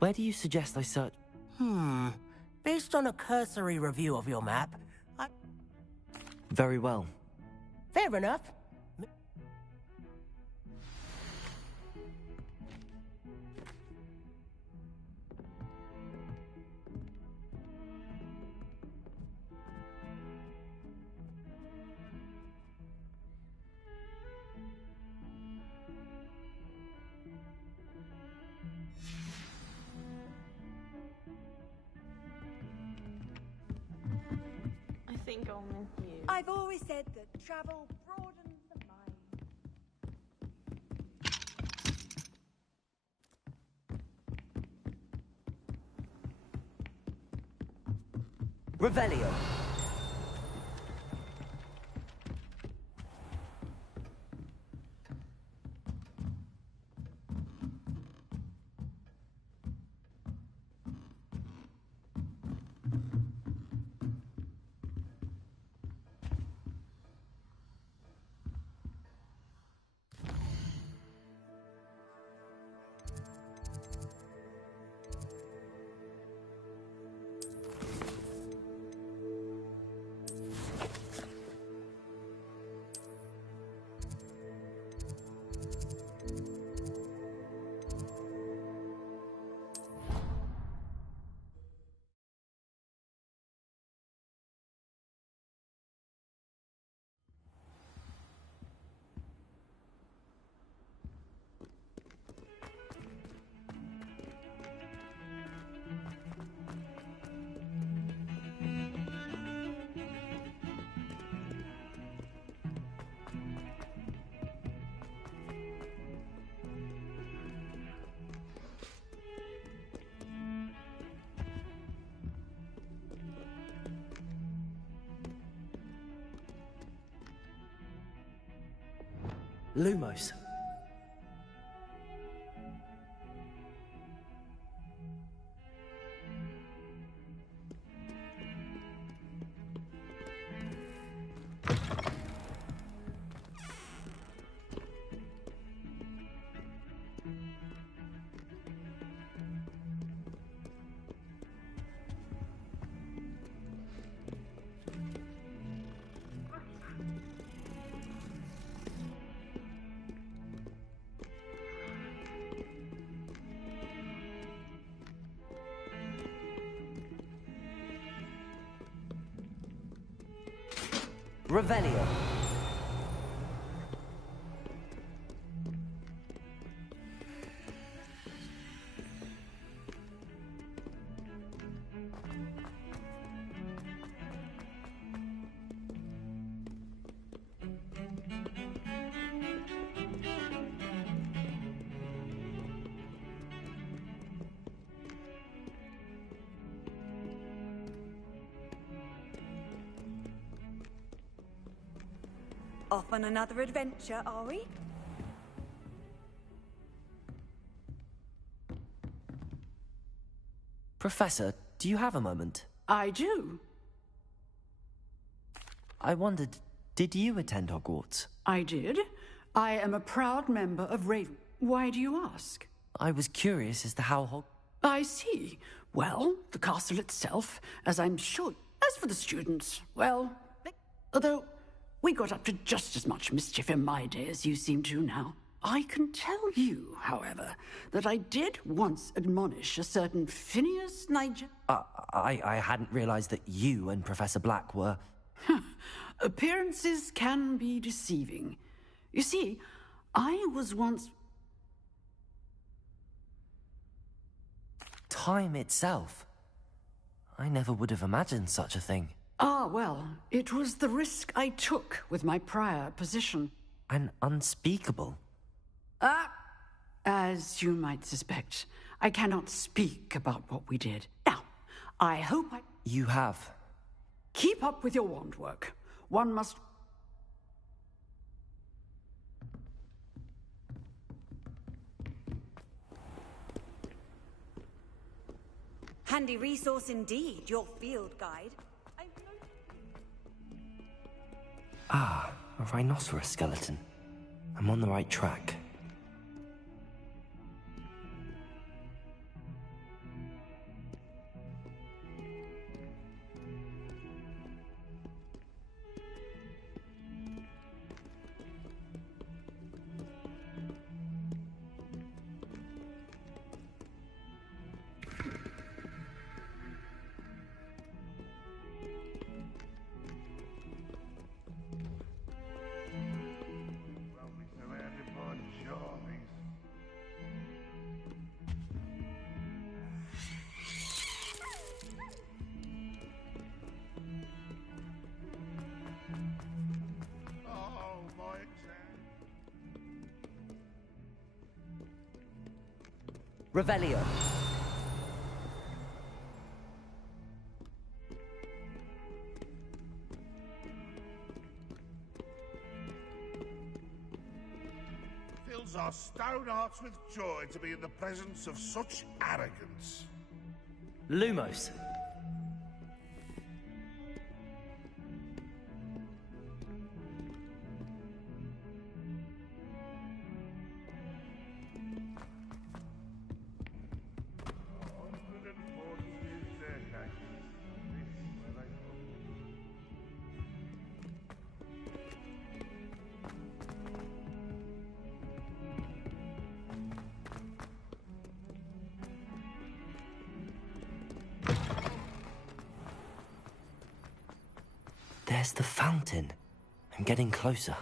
Where do you suggest I search? Based on a cursory review of your map, Very well. Fair enough. I think I'll miss you. I've always said that travel broadens the mind. Revelio. Lumos. Revelio. Off on another adventure, are we? Professor, do you have a moment? I do. I wondered, did you attend Hogwarts? I did. I am a proud member of Raven. Why do you ask? I was curious as to how I see. Well, the castle itself, as I'm sure. As for the students, well, although we got up to just as much mischief in my day as you seem to now. I can tell you, however, that I did once admonish a certain Phineas Niger. I hadn't realized that you and Professor Black were... Appearances can be deceiving. You see, I was once... Time itself. I never would have imagined such a thing. Ah, well, it was the risk I took with my prior position. And unspeakable. As you might suspect, I cannot speak about what we did. Now, I hope I... You have. Keep up with your wand work. One must... Handy resource indeed, your field guide. Ah, a rhinoceros skeleton. I'm on the right track. Revelio. Fills our stout hearts with joy to be in the presence of such arrogance. Lumos. There's the fountain. I'm getting closer.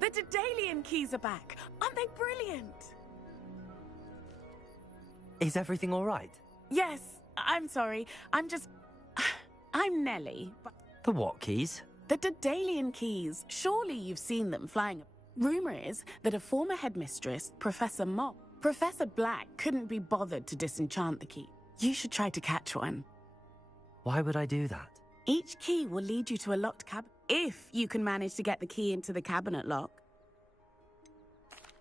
The Daedalian keys are back. Aren't they brilliant? Is everything all right? Yes, I'm sorry. I'm Nellie. The what keys? The Daedalian keys. Surely you've seen them flying. Rumor is that a former headmistress, Professor Black, couldn't be bothered to disenchant the key. You should try to catch one. Why would I do that? Each key will lead you to a locked cabinet, if you can manage to get the key into the cabinet lock.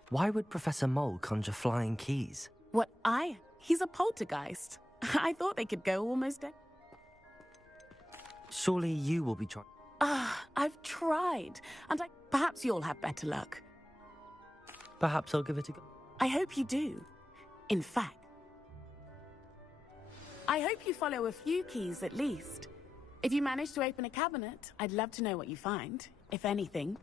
Why would Professor Mole conjure flying keys? He's a poltergeist. I thought they could go almost... Surely you will be trying... I've tried, and perhaps you'll have better luck. Perhaps I'll give it a go. I hope you do. In fact, I hope you follow a few keys at least. If you manage to open a cabinet, I'd love to know what you find, if anything.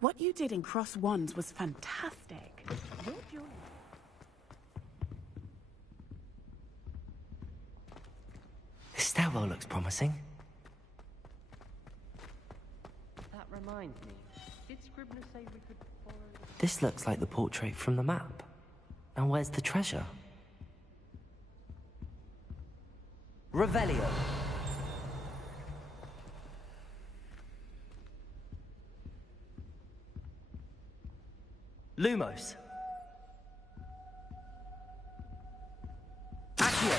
What you did in Cross Wands was fantastic. The stairwell looks promising. That reminds me. Did Scribner say we could borrow... This looks like the portrait from the map. Now where's the treasure? Revelio. Lumos. Accio.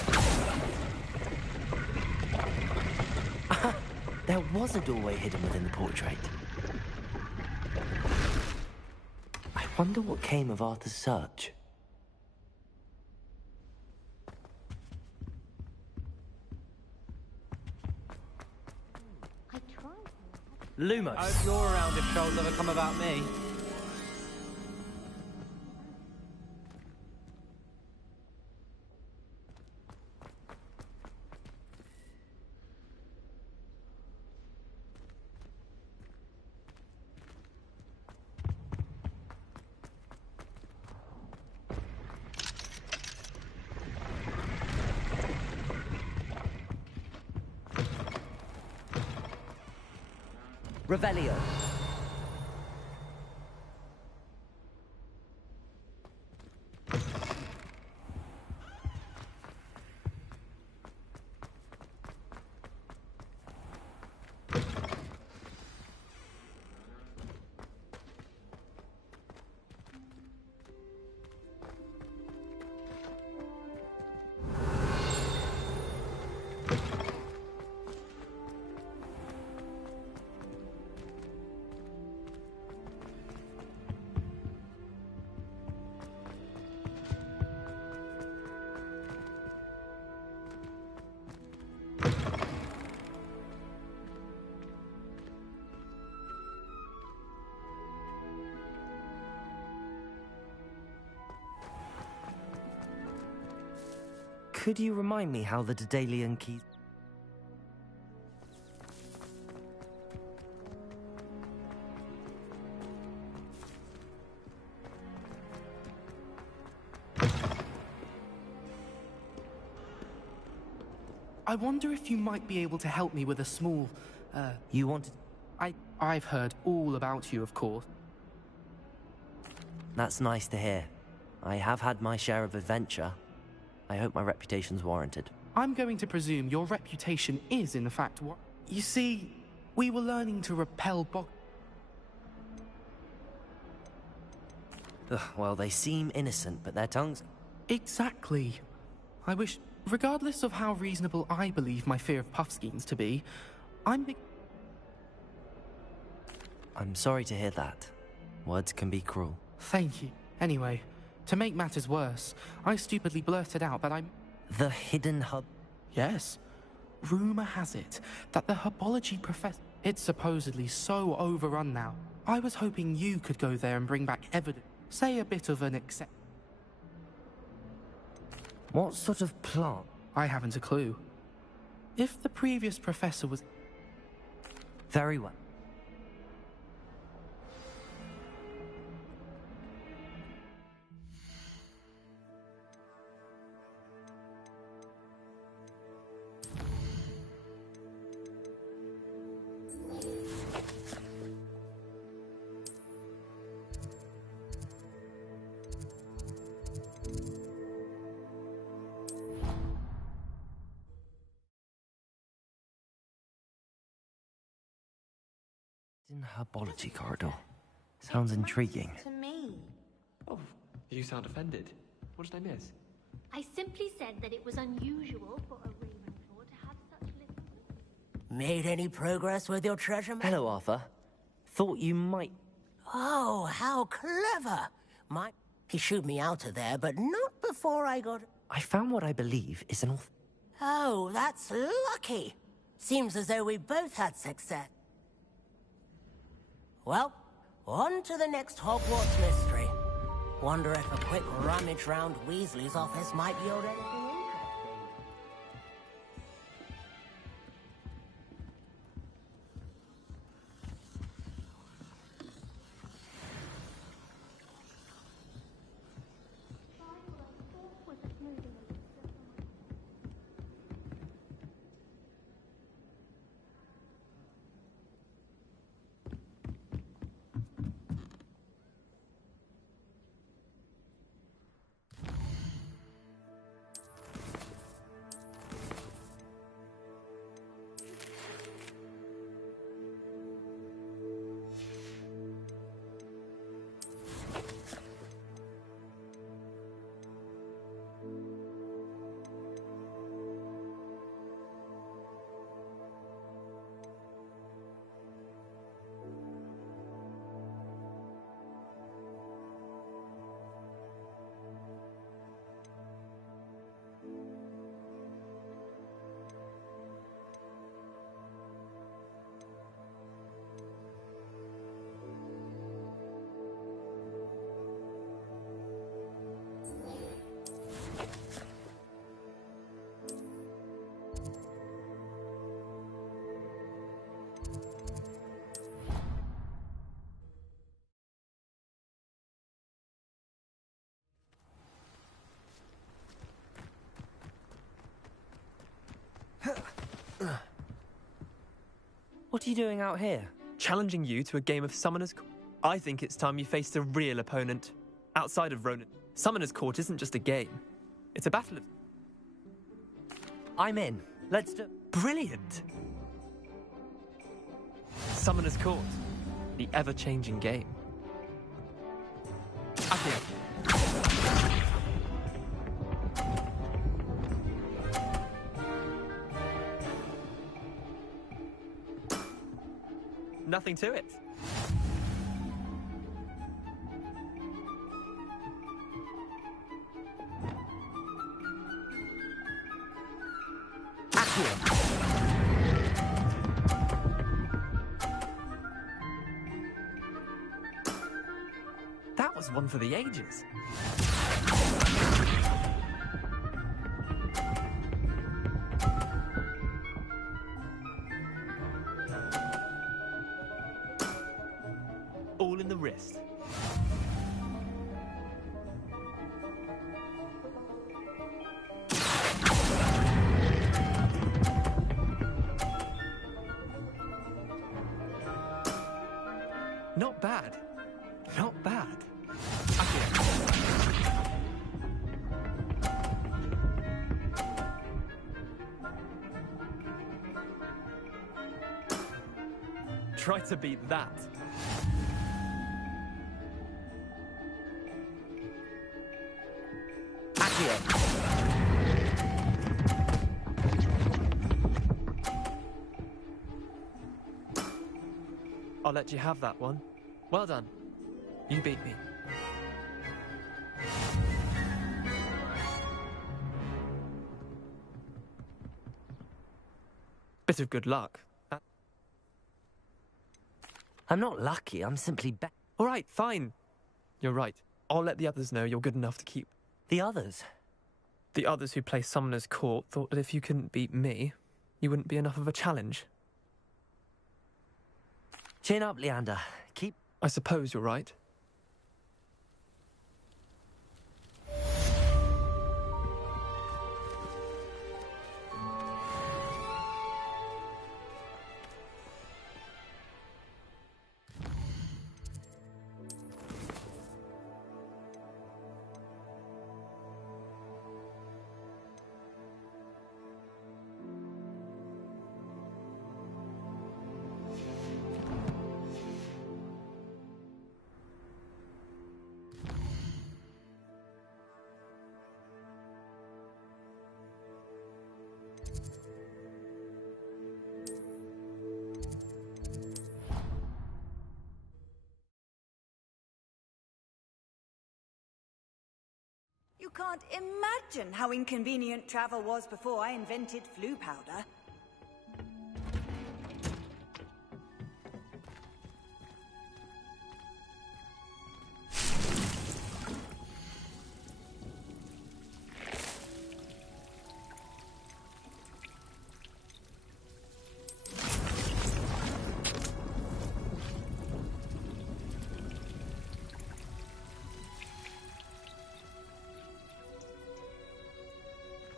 There was a doorway hidden within the portrait. I wonder what came of Arthur's search. Lumos. I hope you're around if trolls ever come about me. Revelio. Could you remind me how the Daedalian keys... I wonder if you might be able to help me with a small, You wanted... I've heard all about you, of course. That's nice to hear. I have had my share of adventure. I hope my reputation's warranted. I'm going to presume your reputation is, in fact, what... You see, we were learning to repel Well, they seem innocent, but their tongues... Exactly. I wish... Regardless of how reasonable I believe my fear of Puffskeins to be, I'm sorry to hear that. Words can be cruel. Thank you. Anyway, to make matters worse, I stupidly blurted out that I'm... The hidden hub? Yes. Rumor has it that the herbology professor... It's supposedly so overrun now. I was hoping you could go there and bring back evidence. Say a bit of an accept... What sort of plant? I haven't a clue. If the previous professor was... Very well. In herbology corridor. Sounds intriguing. To me. Oh, you sound offended. What did I miss? I simply said that it was unusual for a Ravenclaw to have such little... Made any progress with your treasure map? Hello, Arthur. Thought you might... Oh, how clever! He shooed me out of there, but not before I got... I found what I believe is an Oh, that's lucky. Seems as though we both had success. Well, on to the next Hogwarts mystery. Wonder if a quick rummage round Weasley's office might yield anything interesting. What are you doing out here? challenging you to a game of Summoner's Court. I think it's time you faced a real opponent. Outside of Ronan, Summoner's Court isn't just a game. It's a battle of... I'm in. Let's do... Brilliant! Summoner's Court. The ever-changing game. Accio. Nothing to it. That was one for the ages. All in the wrist. Not bad. Not bad. Try to beat that. I'll let you have that one. Well done. You beat me. Bit of good luck. I'm not lucky, I'm simply All right, fine. You're right. I'll let the others know you're good enough to keep... The others? The others who play Summoner's Court thought that if you couldn't beat me, you wouldn't be enough of a challenge. Chin up, Leander. Keep... I suppose you're right. You can't imagine how inconvenient travel was before I invented flu powder.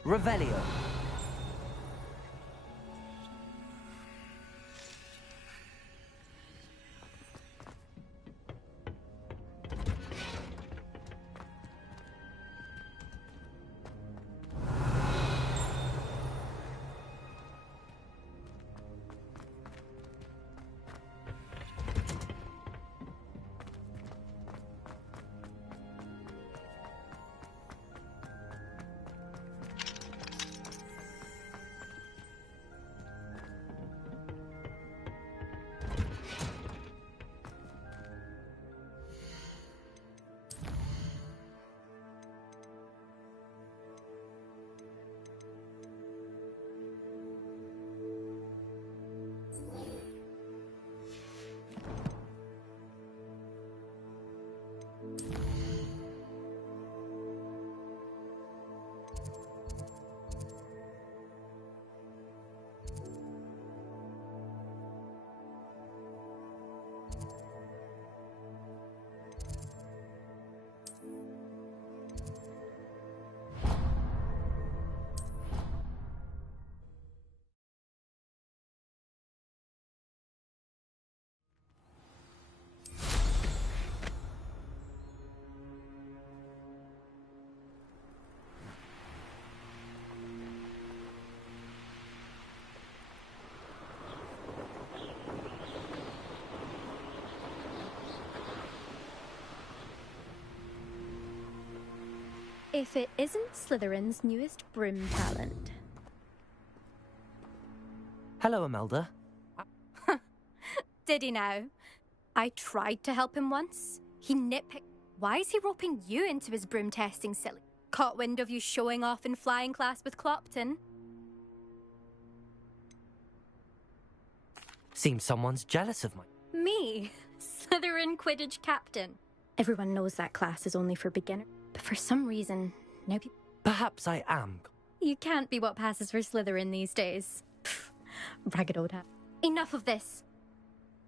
Revelio. If it isn't Slytherin's newest broom talent. Hello, Imelda. Did he now? I tried to help him once. He nitpicked. Why is he roping you into his broom testing, silly? Caught wind of you showing off in flying class with Clopton? Seems someone's jealous of my... Me, Slytherin Quidditch captain. Everyone knows that class is only for beginners, but for some reason, now people... Perhaps I am. You can't be what passes for Slytherin these days. Pfft, ragged old hat. Enough of this.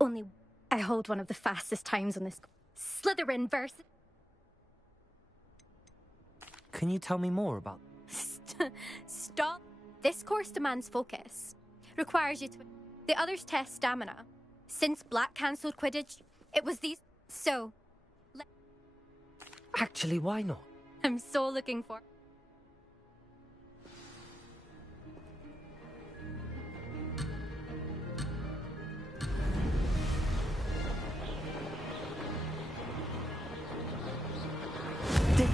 Only I hold one of the fastest times on this. Slytherin versus... Can you tell me more about... Stop. This course demands focus. Requires you to... The others test stamina. Since Black cancelled Quidditch, it was these... So... Actually, why not? I'm so looking for... Did it?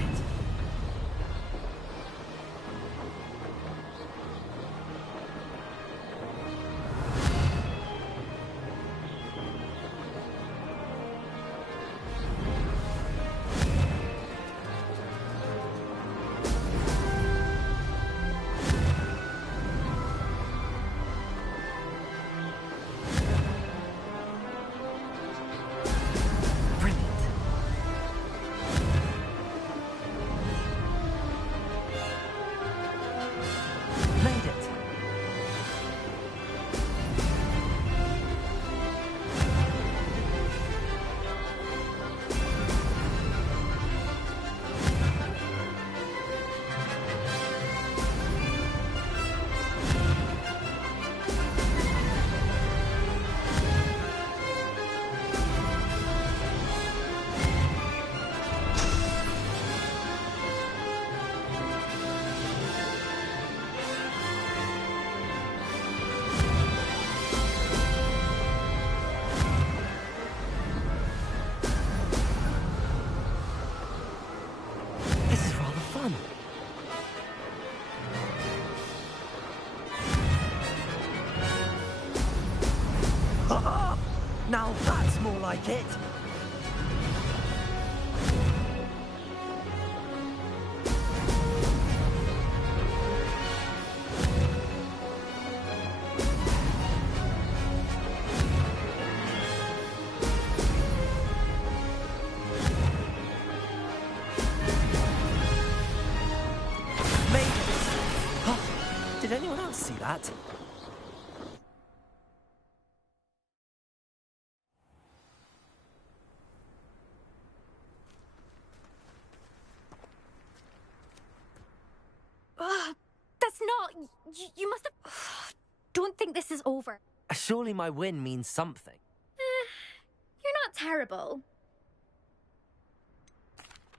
Now that's more like it. Maybe. Huh? Did anyone else see that? That's not... You must have... Don't think this is over. Surely my win means something. You're not terrible.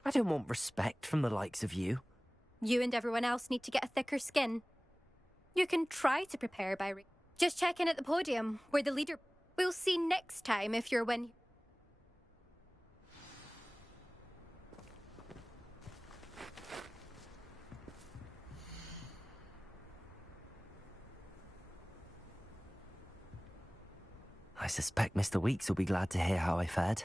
I don't want respect from the likes of you. You and everyone else need to get a thicker skin. You can try to prepare by... Just check in at the podium, where the leader... We'll see next time if you're when... I suspect Mr. Weeks will be glad to hear how I fared.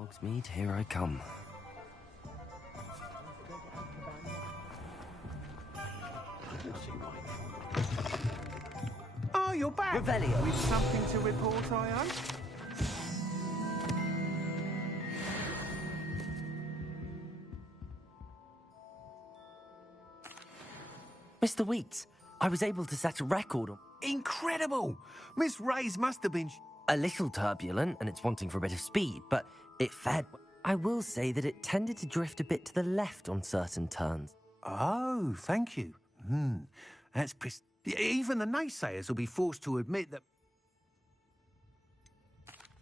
Hogsmeade, here I come. Oh, you're back. Revelio. With something to report, I hope? Mr. Weeks, I was able to set a record on... Incredible! Miss Ray's must have been... A little turbulent, and it's wanting for a bit of speed, but it fared... I will say that it tended to drift a bit to the left on certain turns. Oh, thank you. That's even the naysayers will be forced to admit that...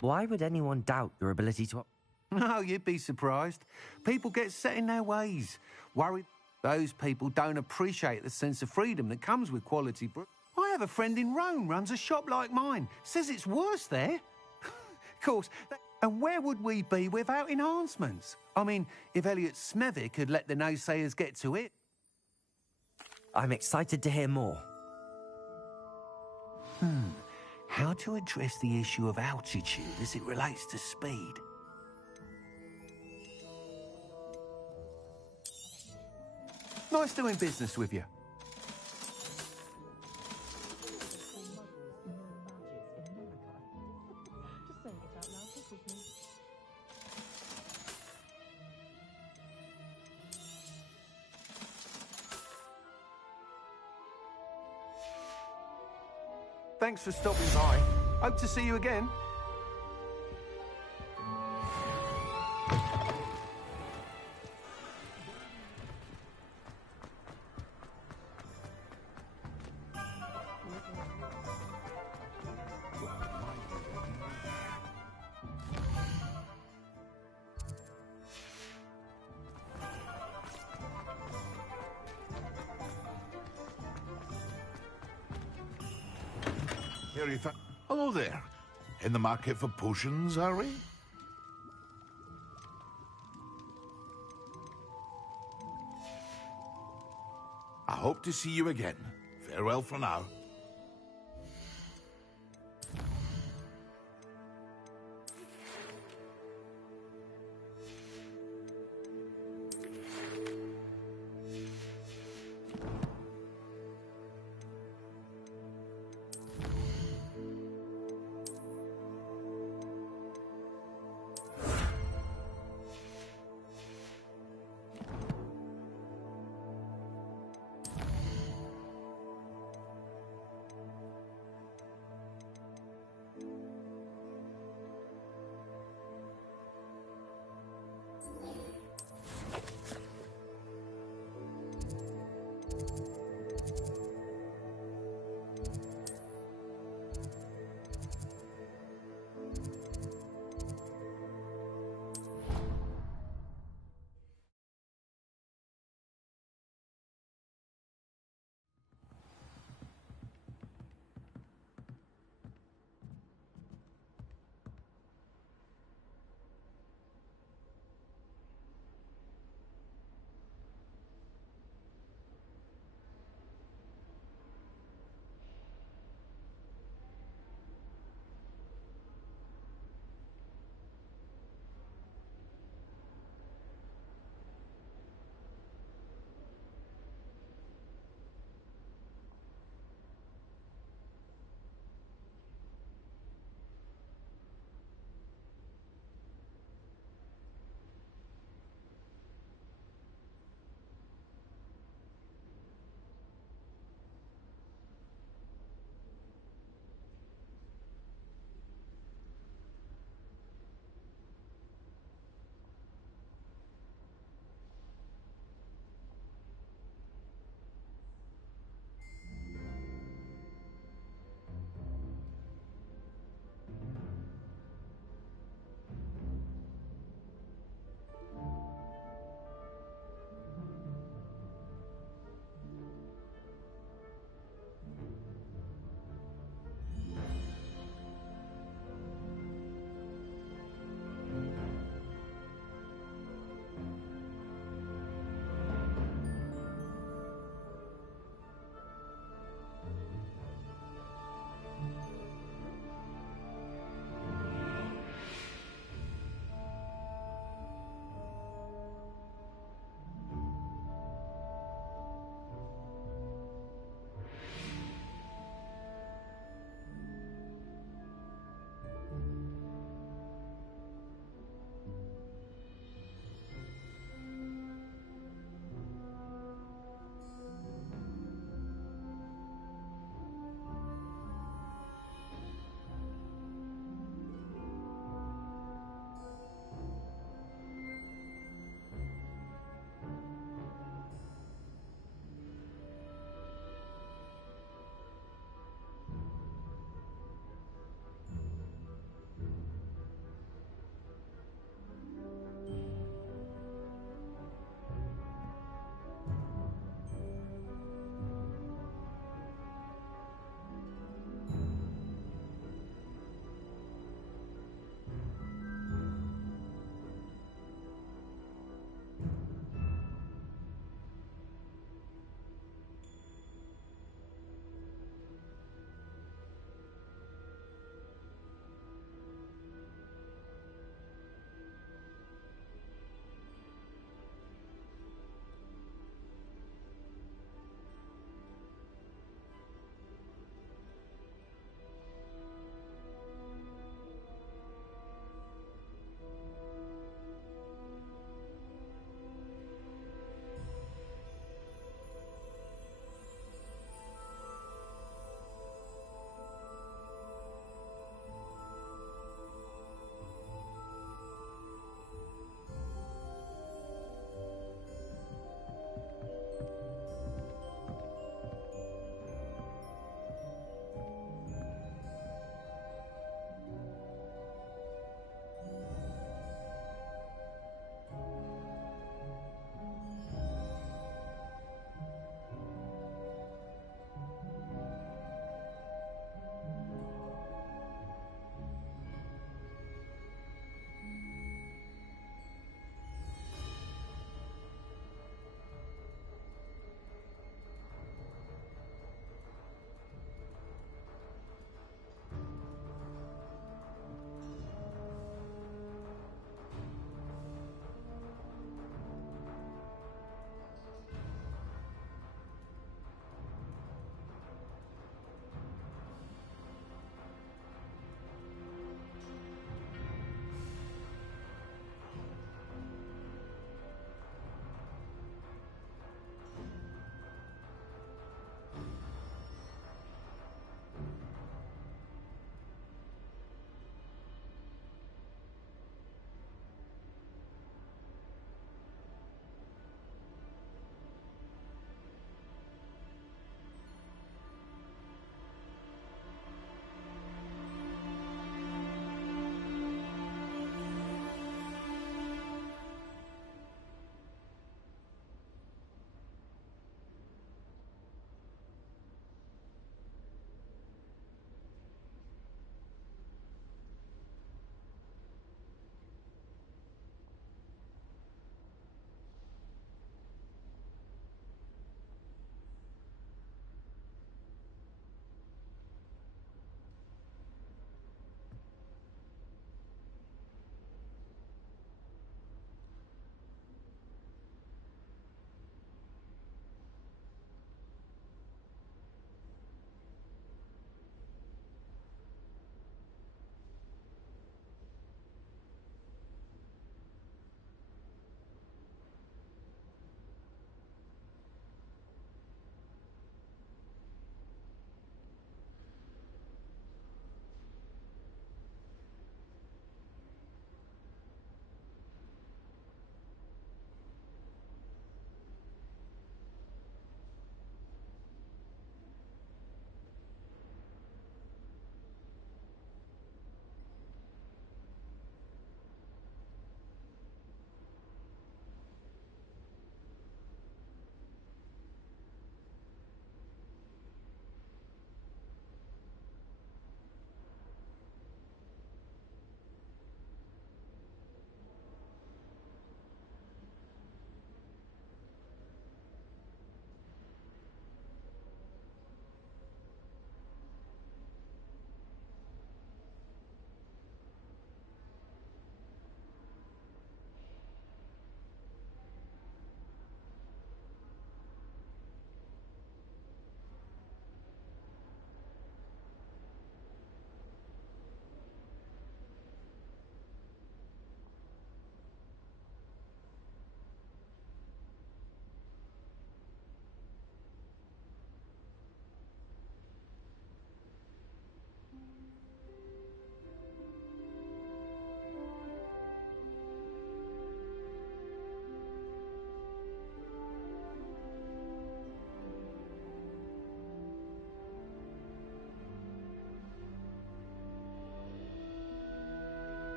Why would anyone doubt your ability to... No, you'd be surprised. People get set in their ways. Worried those people don't appreciate the sense of freedom that comes with quality brew. I have a friend in Rome runs a shop like mine. Says it's worse there. Of course, and where would we be without enhancements? I mean, if Elliot Smethwick had let the naysayers get to it. I'm excited to hear more. How to address the issue of altitude as it relates to speed? Nice doing business with you. Thanks for stopping by. Hope to see you again. Hello there. In the market for potions, are we? I hope to see you again. Farewell for now.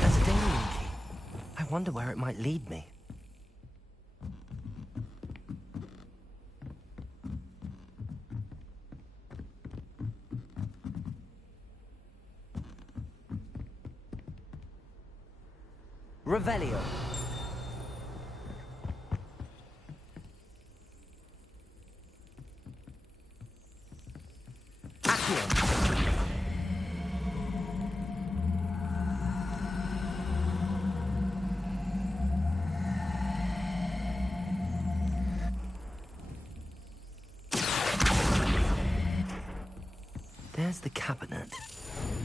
There's a dinghy key. I wonder where it might lead me. Revelio. Accio. There's the cabinet.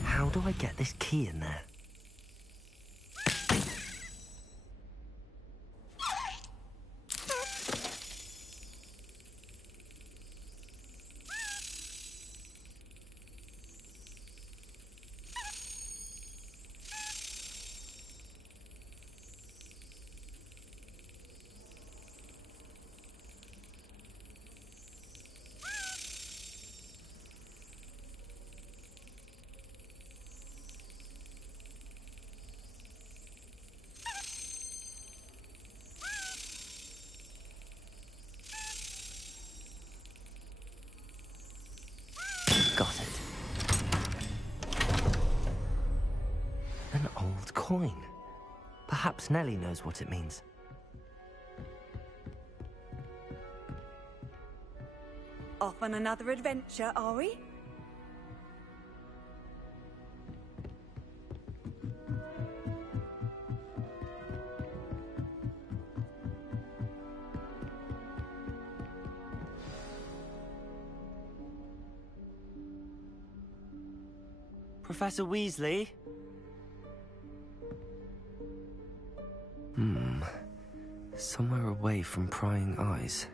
How do I get this key in there? Got it. An old coin. Perhaps Nellie knows what it means. Off on another adventure, are we? Professor Weasley? Somewhere away from prying eyes.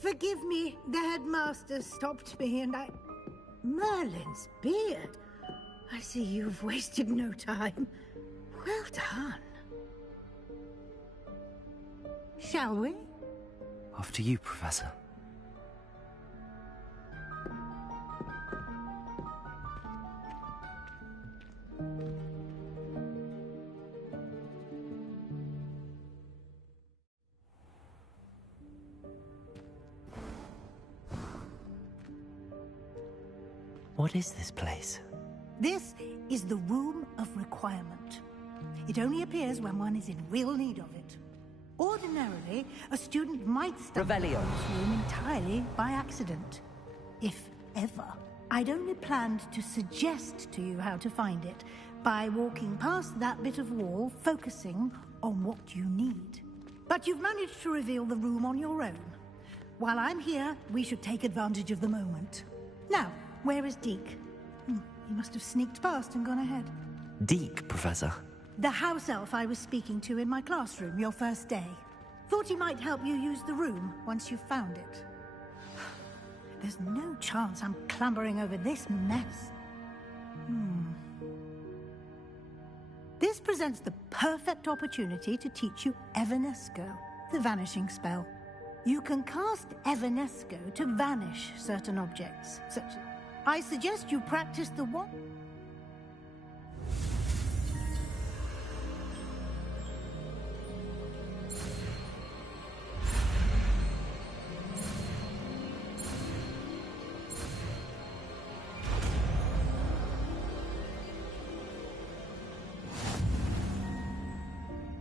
Forgive me, the headmaster stopped me and I... Merlin's beard. I see you've wasted no time. Well done. Shall we? After you, Professor. What is this place? This is the Room of Requirement. It only appears when one is in real need of it. Ordinarily, a student might stumble upon this room entirely by accident. If ever. I'd only planned to suggest to you how to find it by walking past that bit of wall, focusing on what you need. But you've managed to reveal the room on your own. While I'm here, we should take advantage of the moment. Now, where is Deke? He must have sneaked past and gone ahead. Deke, Professor. The house elf I was speaking to in my classroom your first day. Thought he might help you use the room once you've found it. There's no chance I'm clambering over this mess. This presents the perfect opportunity to teach you Evanesco, the vanishing spell. You can cast Evanesco to vanish certain objects, such as... I suggest you practice the one...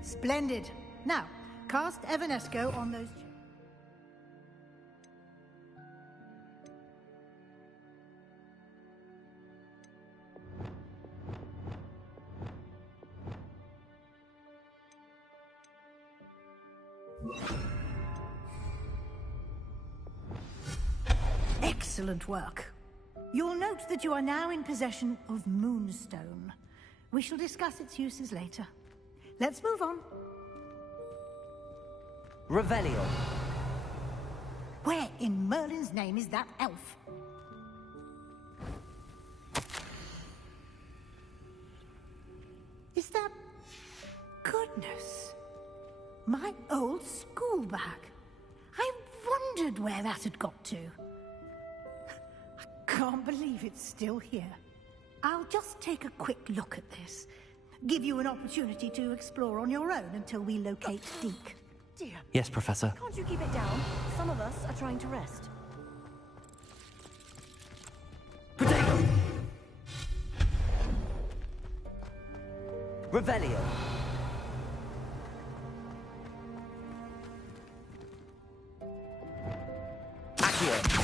Splendid. Now, cast Evanesco on those... Excellent work. You'll note that you are now in possession of Moonstone. We shall discuss its uses later. Let's move on. Revelio. Where in Merlin's name is that elf? Is that... Goodness. My old school bag. I wondered where that had got to. I can't believe it's still here. I'll just take a quick look at this. Give you an opportunity to explore on your own until we locate Deke. Dear. Yes, Professor. Can't you keep it down? Some of us are trying to rest. Revelio. Accio.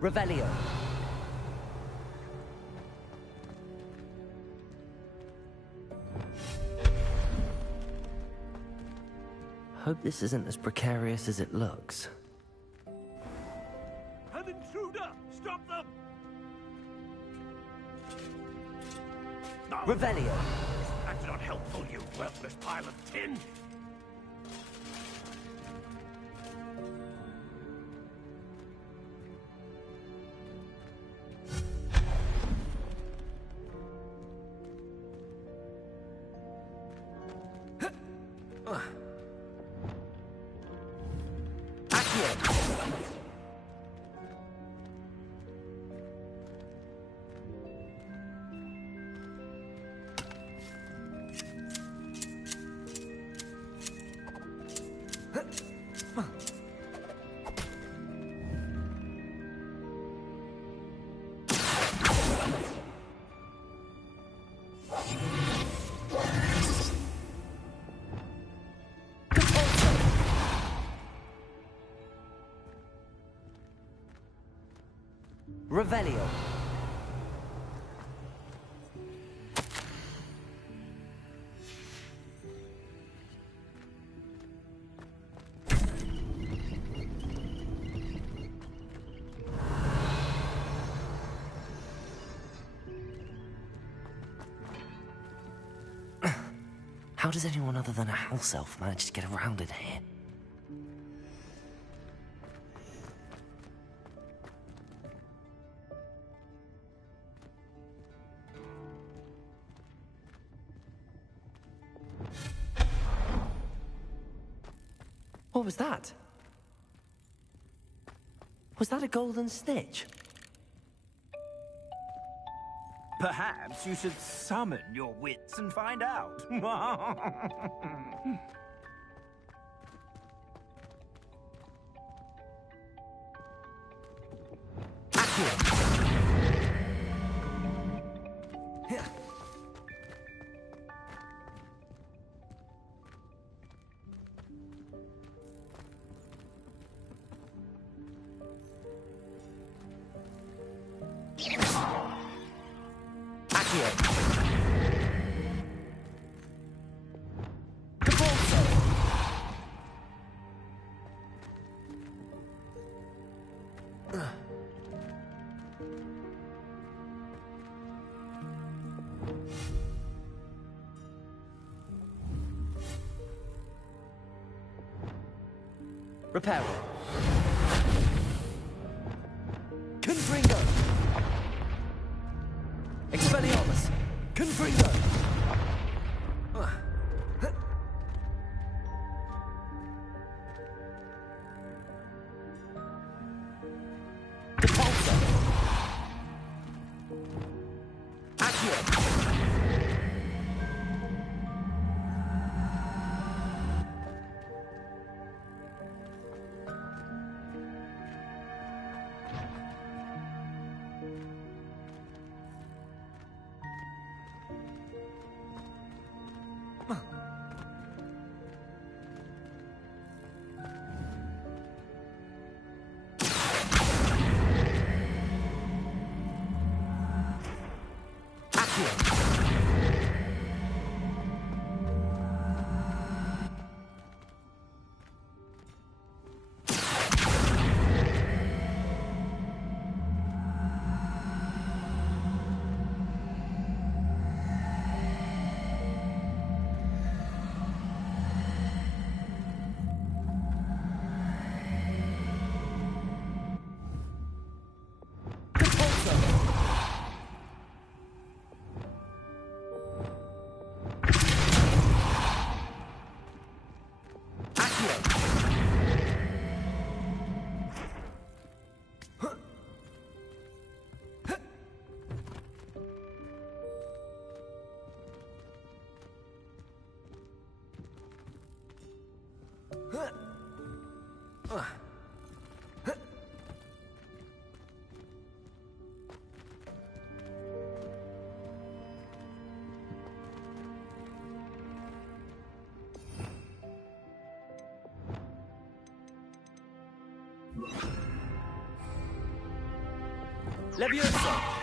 Revelio. Hope this isn't as precarious as it looks. An intruder! Stop them! No. Revelio. That's not helpful, you worthless pile of tin! Revelio. How does anyone other than a house elf manage to get around in here? What was that? Was that a golden snitch? Perhaps you should summon your wits and find out. Reparo. Confringo. Expelliarmus. Confringo. Leviosa!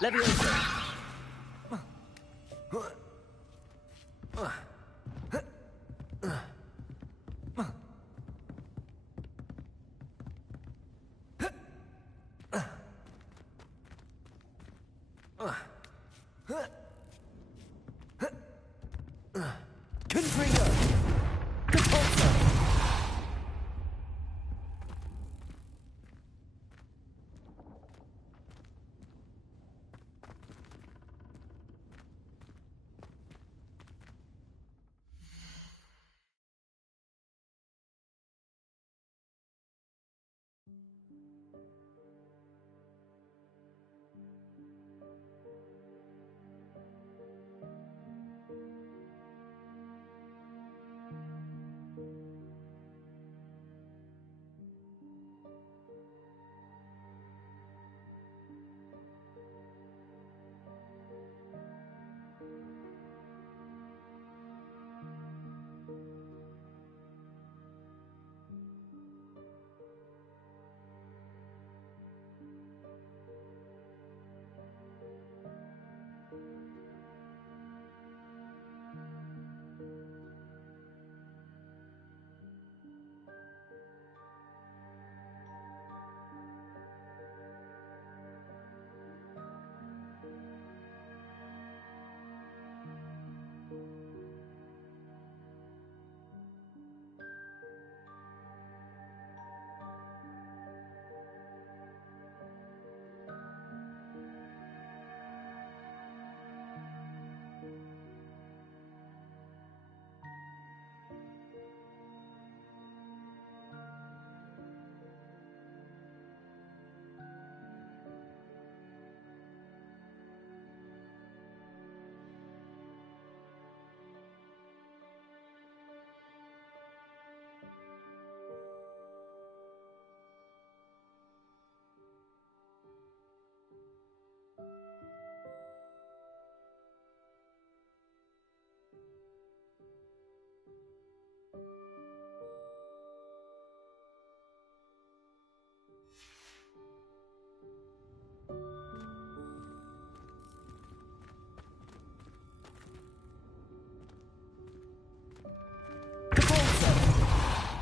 Leviosa!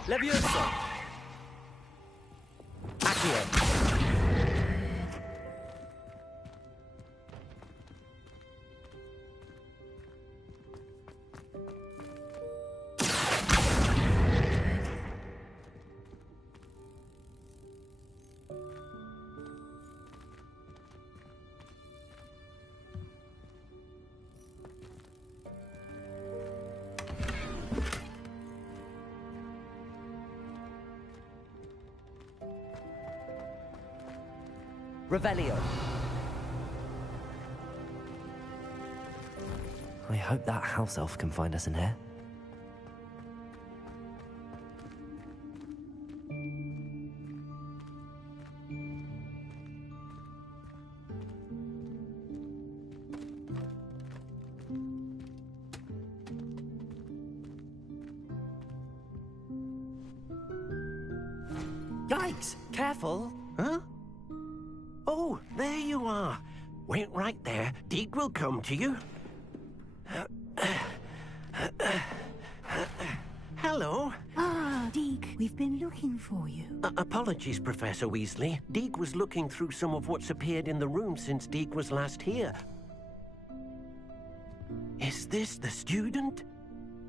Levioso! Accio! Revelio. I hope that house elf can find us in here. Yikes! Careful! Huh? Oh, there you are. Wait right there. Deke will come to you. Hello. Ah, Deke, we've been looking for you. Apologies, Professor Weasley. Deke was looking through some of what's appeared in the room since Deke was last here. Is this the student?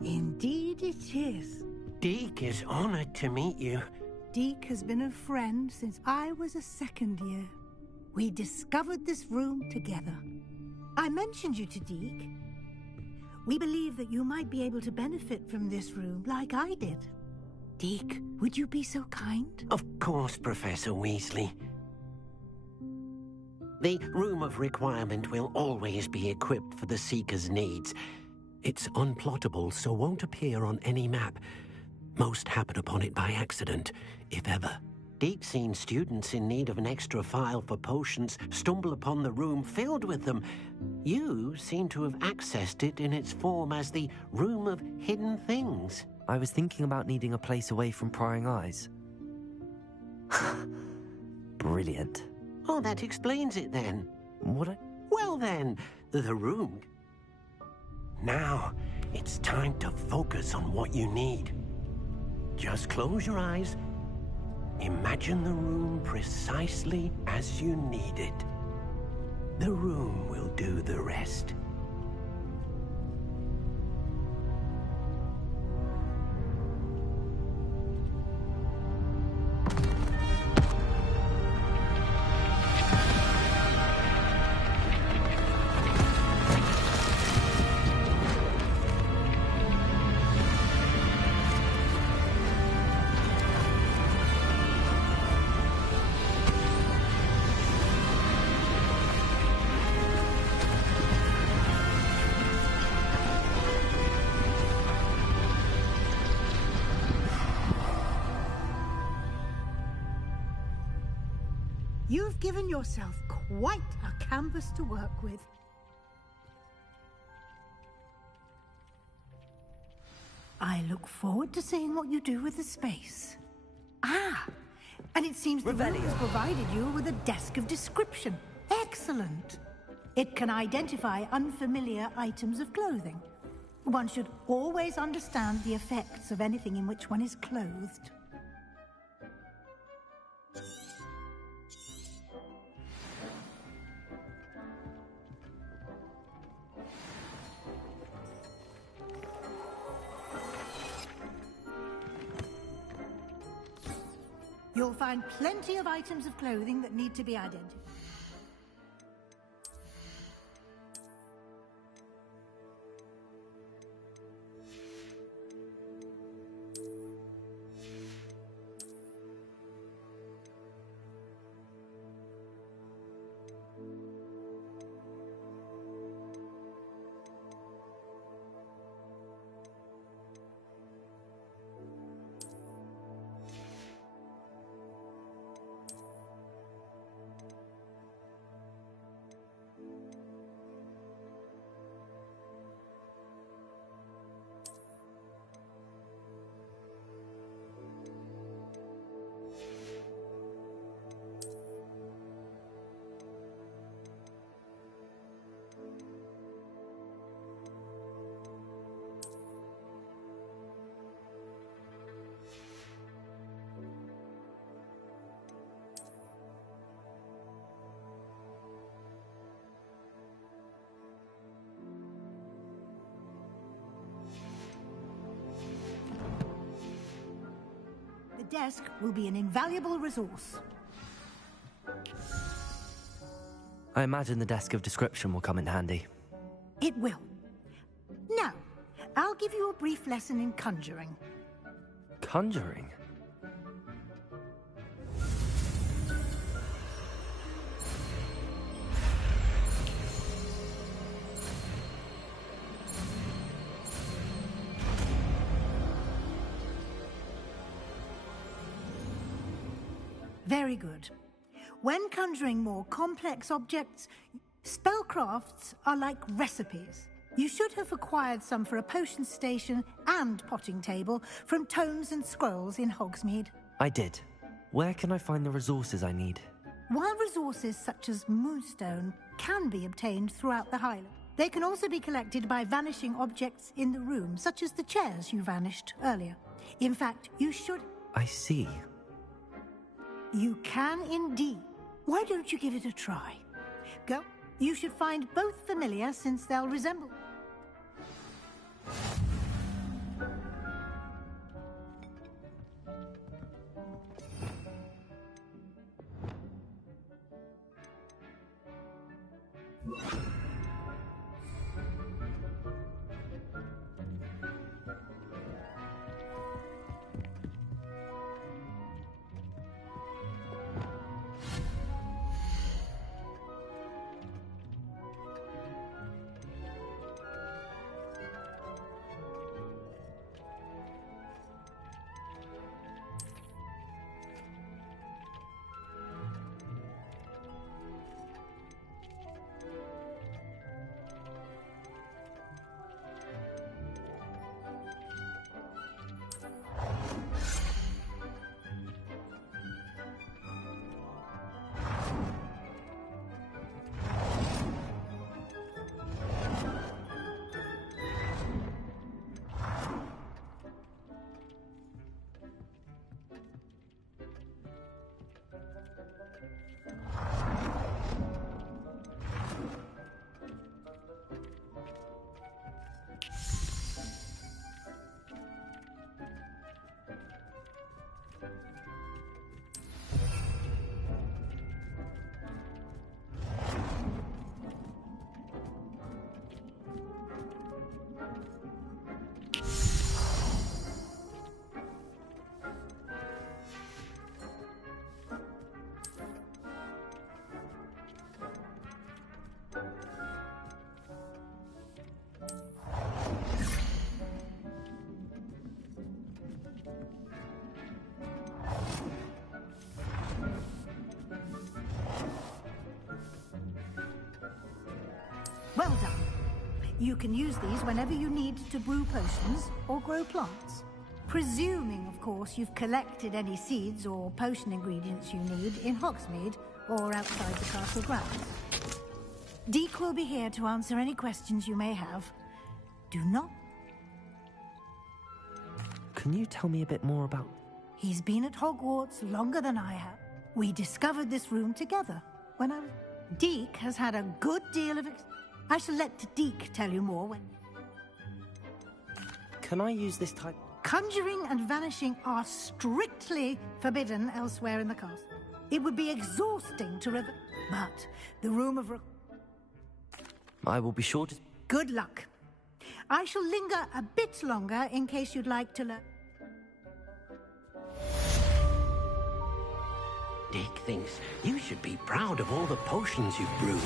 Indeed it is. Deke is honored to meet you. Deke has been a friend since I was a second year. We discovered this room together. I mentioned you to Deke. We believe that you might be able to benefit from this room like I did. Deke, would you be so kind? Of course, Professor Weasley. The Room of Requirement will always be equipped for the Seeker's needs. It's unplottable, so won't appear on any map. Most happen upon it by accident, if ever. Deke's seen students in need of an extra file for potions stumble upon the room filled with them. You seem to have accessed it in its form as the Room of Hidden Things. I was thinking about needing a place away from prying eyes. Brilliant. Oh, that explains it then. What? Well then, the room. Now, it's time to focus on what you need. Just close your eyes. Imagine the room precisely as you need it. The room will do the rest. You've given yourself quite a canvas to work with. I look forward to seeing what you do with the space. Ah, and it seems the room has provided you with a desk of description. Excellent. It can identify unfamiliar items of clothing. One should always understand the effects of anything in which one is clothed. You'll find plenty of items of clothing that need to be identified. desk will be an invaluable resource. I imagine the desk of description will come in handy. It will. Now, I'll give you a brief lesson in conjuring. Conjuring? Very good. When conjuring more complex objects, spellcrafts are like recipes. You should have acquired some for a potion station and potting table from tomes and scrolls in Hogsmeade. I did. Where can I find the resources I need? While resources such as moonstone can be obtained throughout the Highland, they can also be collected by vanishing objects in the room, such as the chairs you vanished earlier. In fact, you should... I see. You can indeed. Why don't you give it a try? Go. You should find both familiar, since they'll resemble... Well done. You can use these whenever you need to brew potions or grow plants. Presuming, of course, you've collected any seeds or potion ingredients you need in Hogsmeade or outside the castle grounds. Deek will be here to answer any questions you may have. Do not... Can you tell me a bit more about... He's been at Hogwarts longer than I have. We discovered this room together when I was... Deek has had a good deal of... I shall let Deek tell you more when... Can I use this type... Conjuring and vanishing are strictly forbidden elsewhere in the castle. It would be exhausting to but the room of... I will be sure to... Good luck. I shall linger a bit longer in case you'd like to learn... Dick thinks you should be proud of all the potions you've brewed.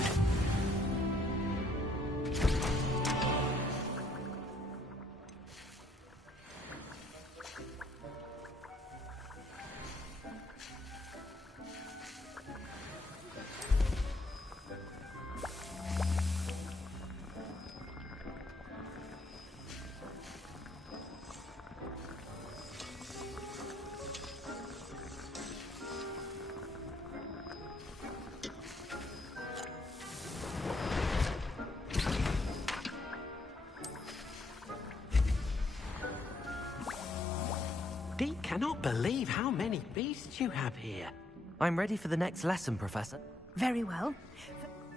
Deek cannot believe how many beasts you have here. I'm ready for the next lesson, Professor. Very well.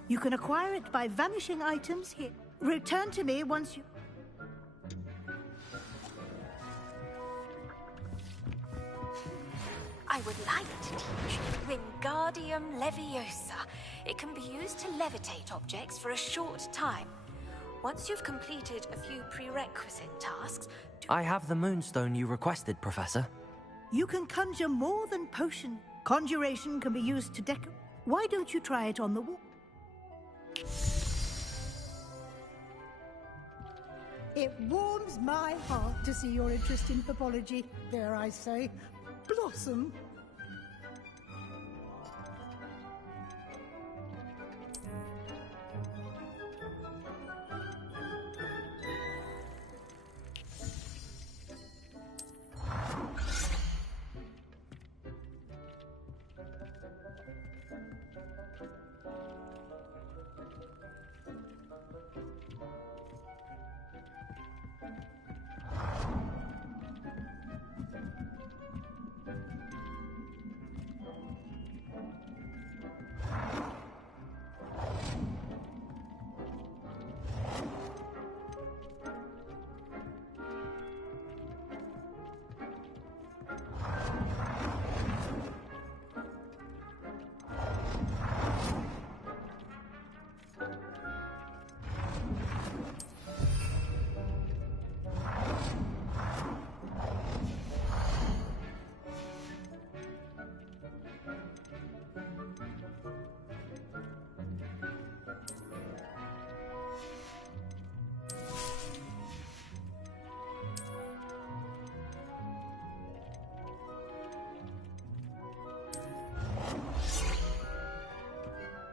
You can acquire it by vanishing items here. Return to me once you... I would like to teach Wingardium Leviosa. It can be used to levitate objects for a short time. Once you've completed a few prerequisite tasks... I have the moonstone you requested, Professor. You can conjure more than potion. Conjuration can be used to decorate. Why don't you try it on the wall? It warms my heart to see your interest in herbology, dare I say, blossom.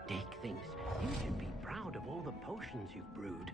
Dick thinks you should be proud of all the potions you've brewed.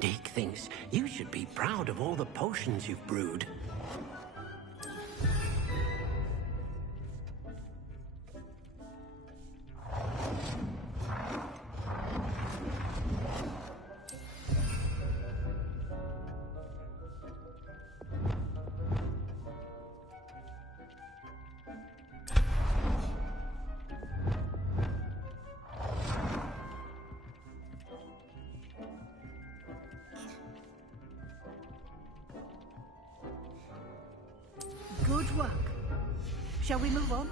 Dick thinks you should be proud of all the potions you've brewed. Good work. Shall we move on?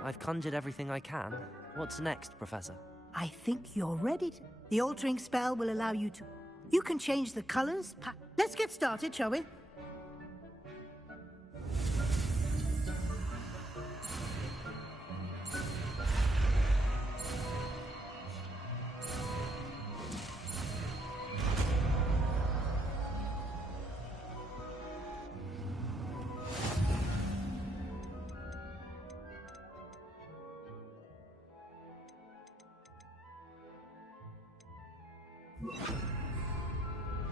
I've conjured everything I can. What's next, Professor? I think you're ready to... The altering spell will allow you to... You can change the colors. Let's get started, shall we?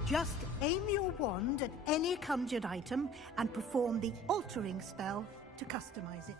Just aim your wand at any conjured item and perform the altering spell to customize it.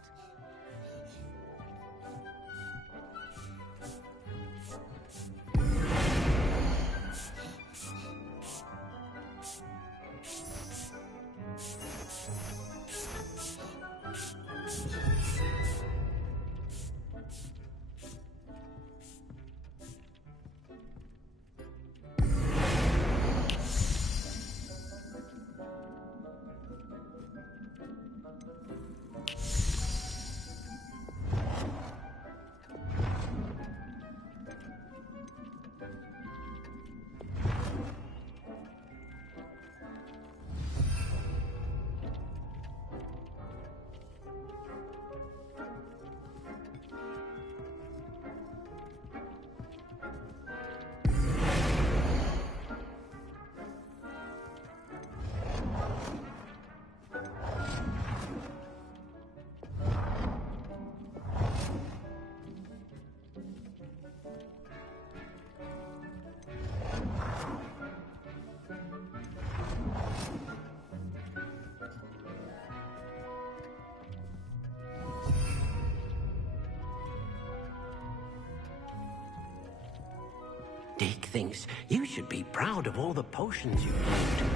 Dick thinks you should be proud of all the potions you've brewed.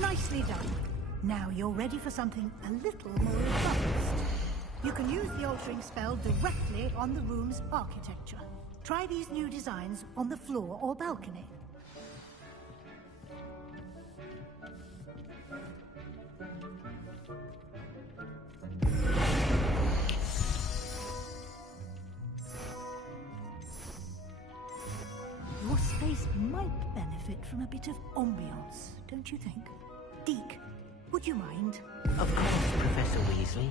Nicely done. Now you're ready for something a little more advanced. You can use the altering spell directly on the room's architecture. Try these new designs on the floor or balcony. Your space might benefit from a bit of ambiance, don't you think? Deke, would you mind? Of course, Professor Weasley.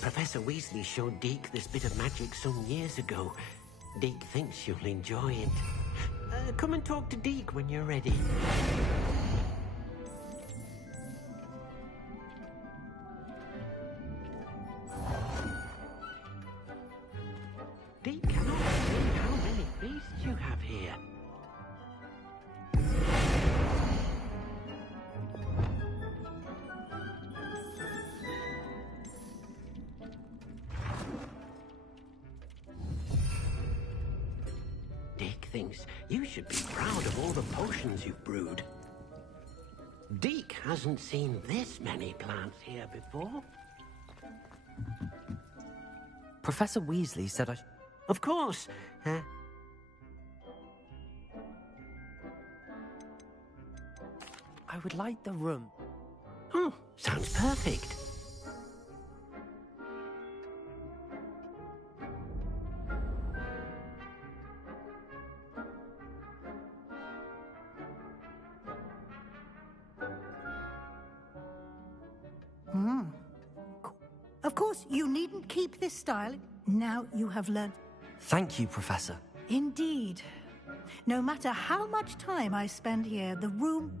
Professor Weasley showed Deke this bit of magic some years ago. Deke thinks you'll enjoy it. Come and talk to Deke when you're ready. Deke cannot believe how many beasts you have here. Deke thinks you should be proud of all the potions you've brewed. Deke hasn't seen this many plants here before. Professor Weasley said I... Of course. I would like the room. Oh, sounds perfect. Of course, you needn't keep this style. Now you have learned. Thank you, Professor. Indeed. No matter how much time I spend here, the room...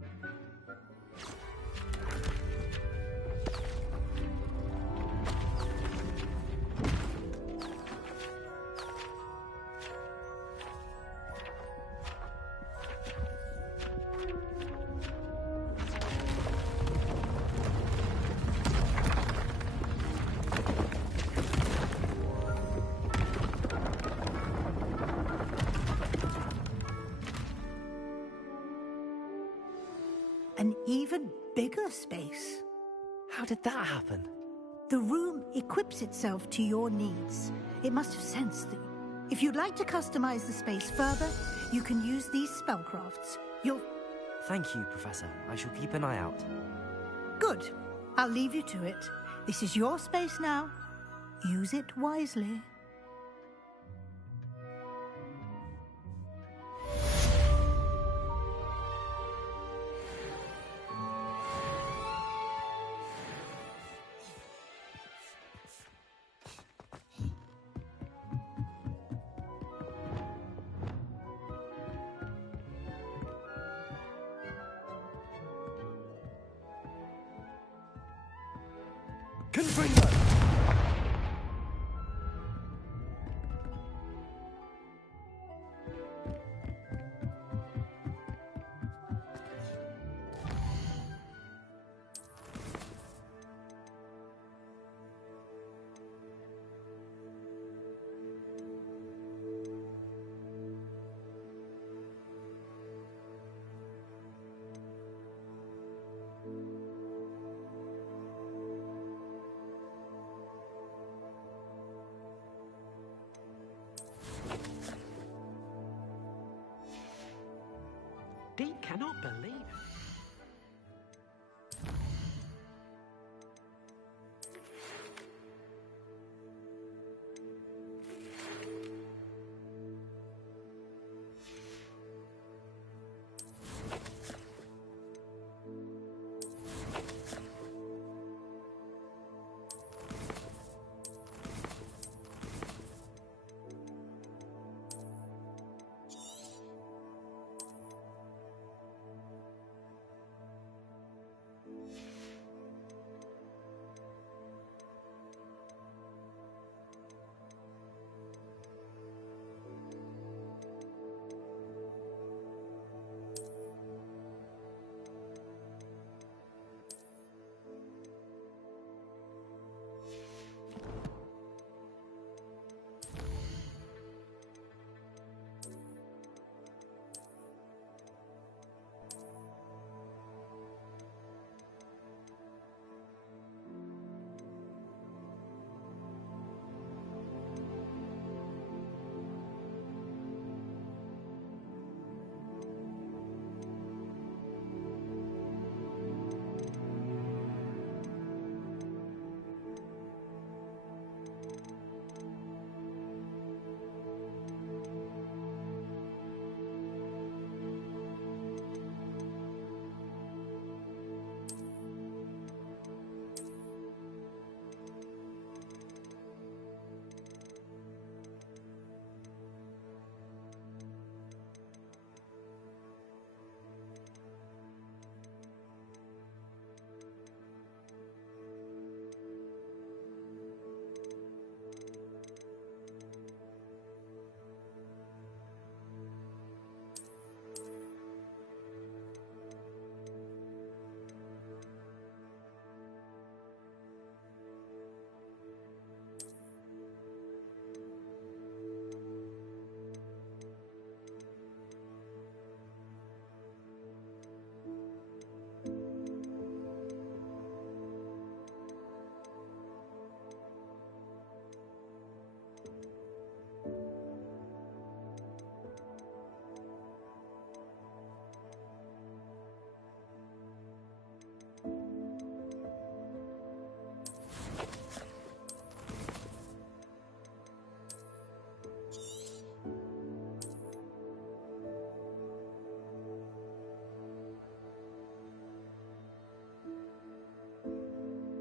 an even bigger space. How did that happen? The room equips itself to your needs. It must have sensed that. If you'd like to customize the space further, you can use these spellcrafts. You'll... Thank you, Professor. I shall keep an eye out. Good. I'll leave you to it. This is your space now. Use it wisely. Confringo! Dee cannot believe it.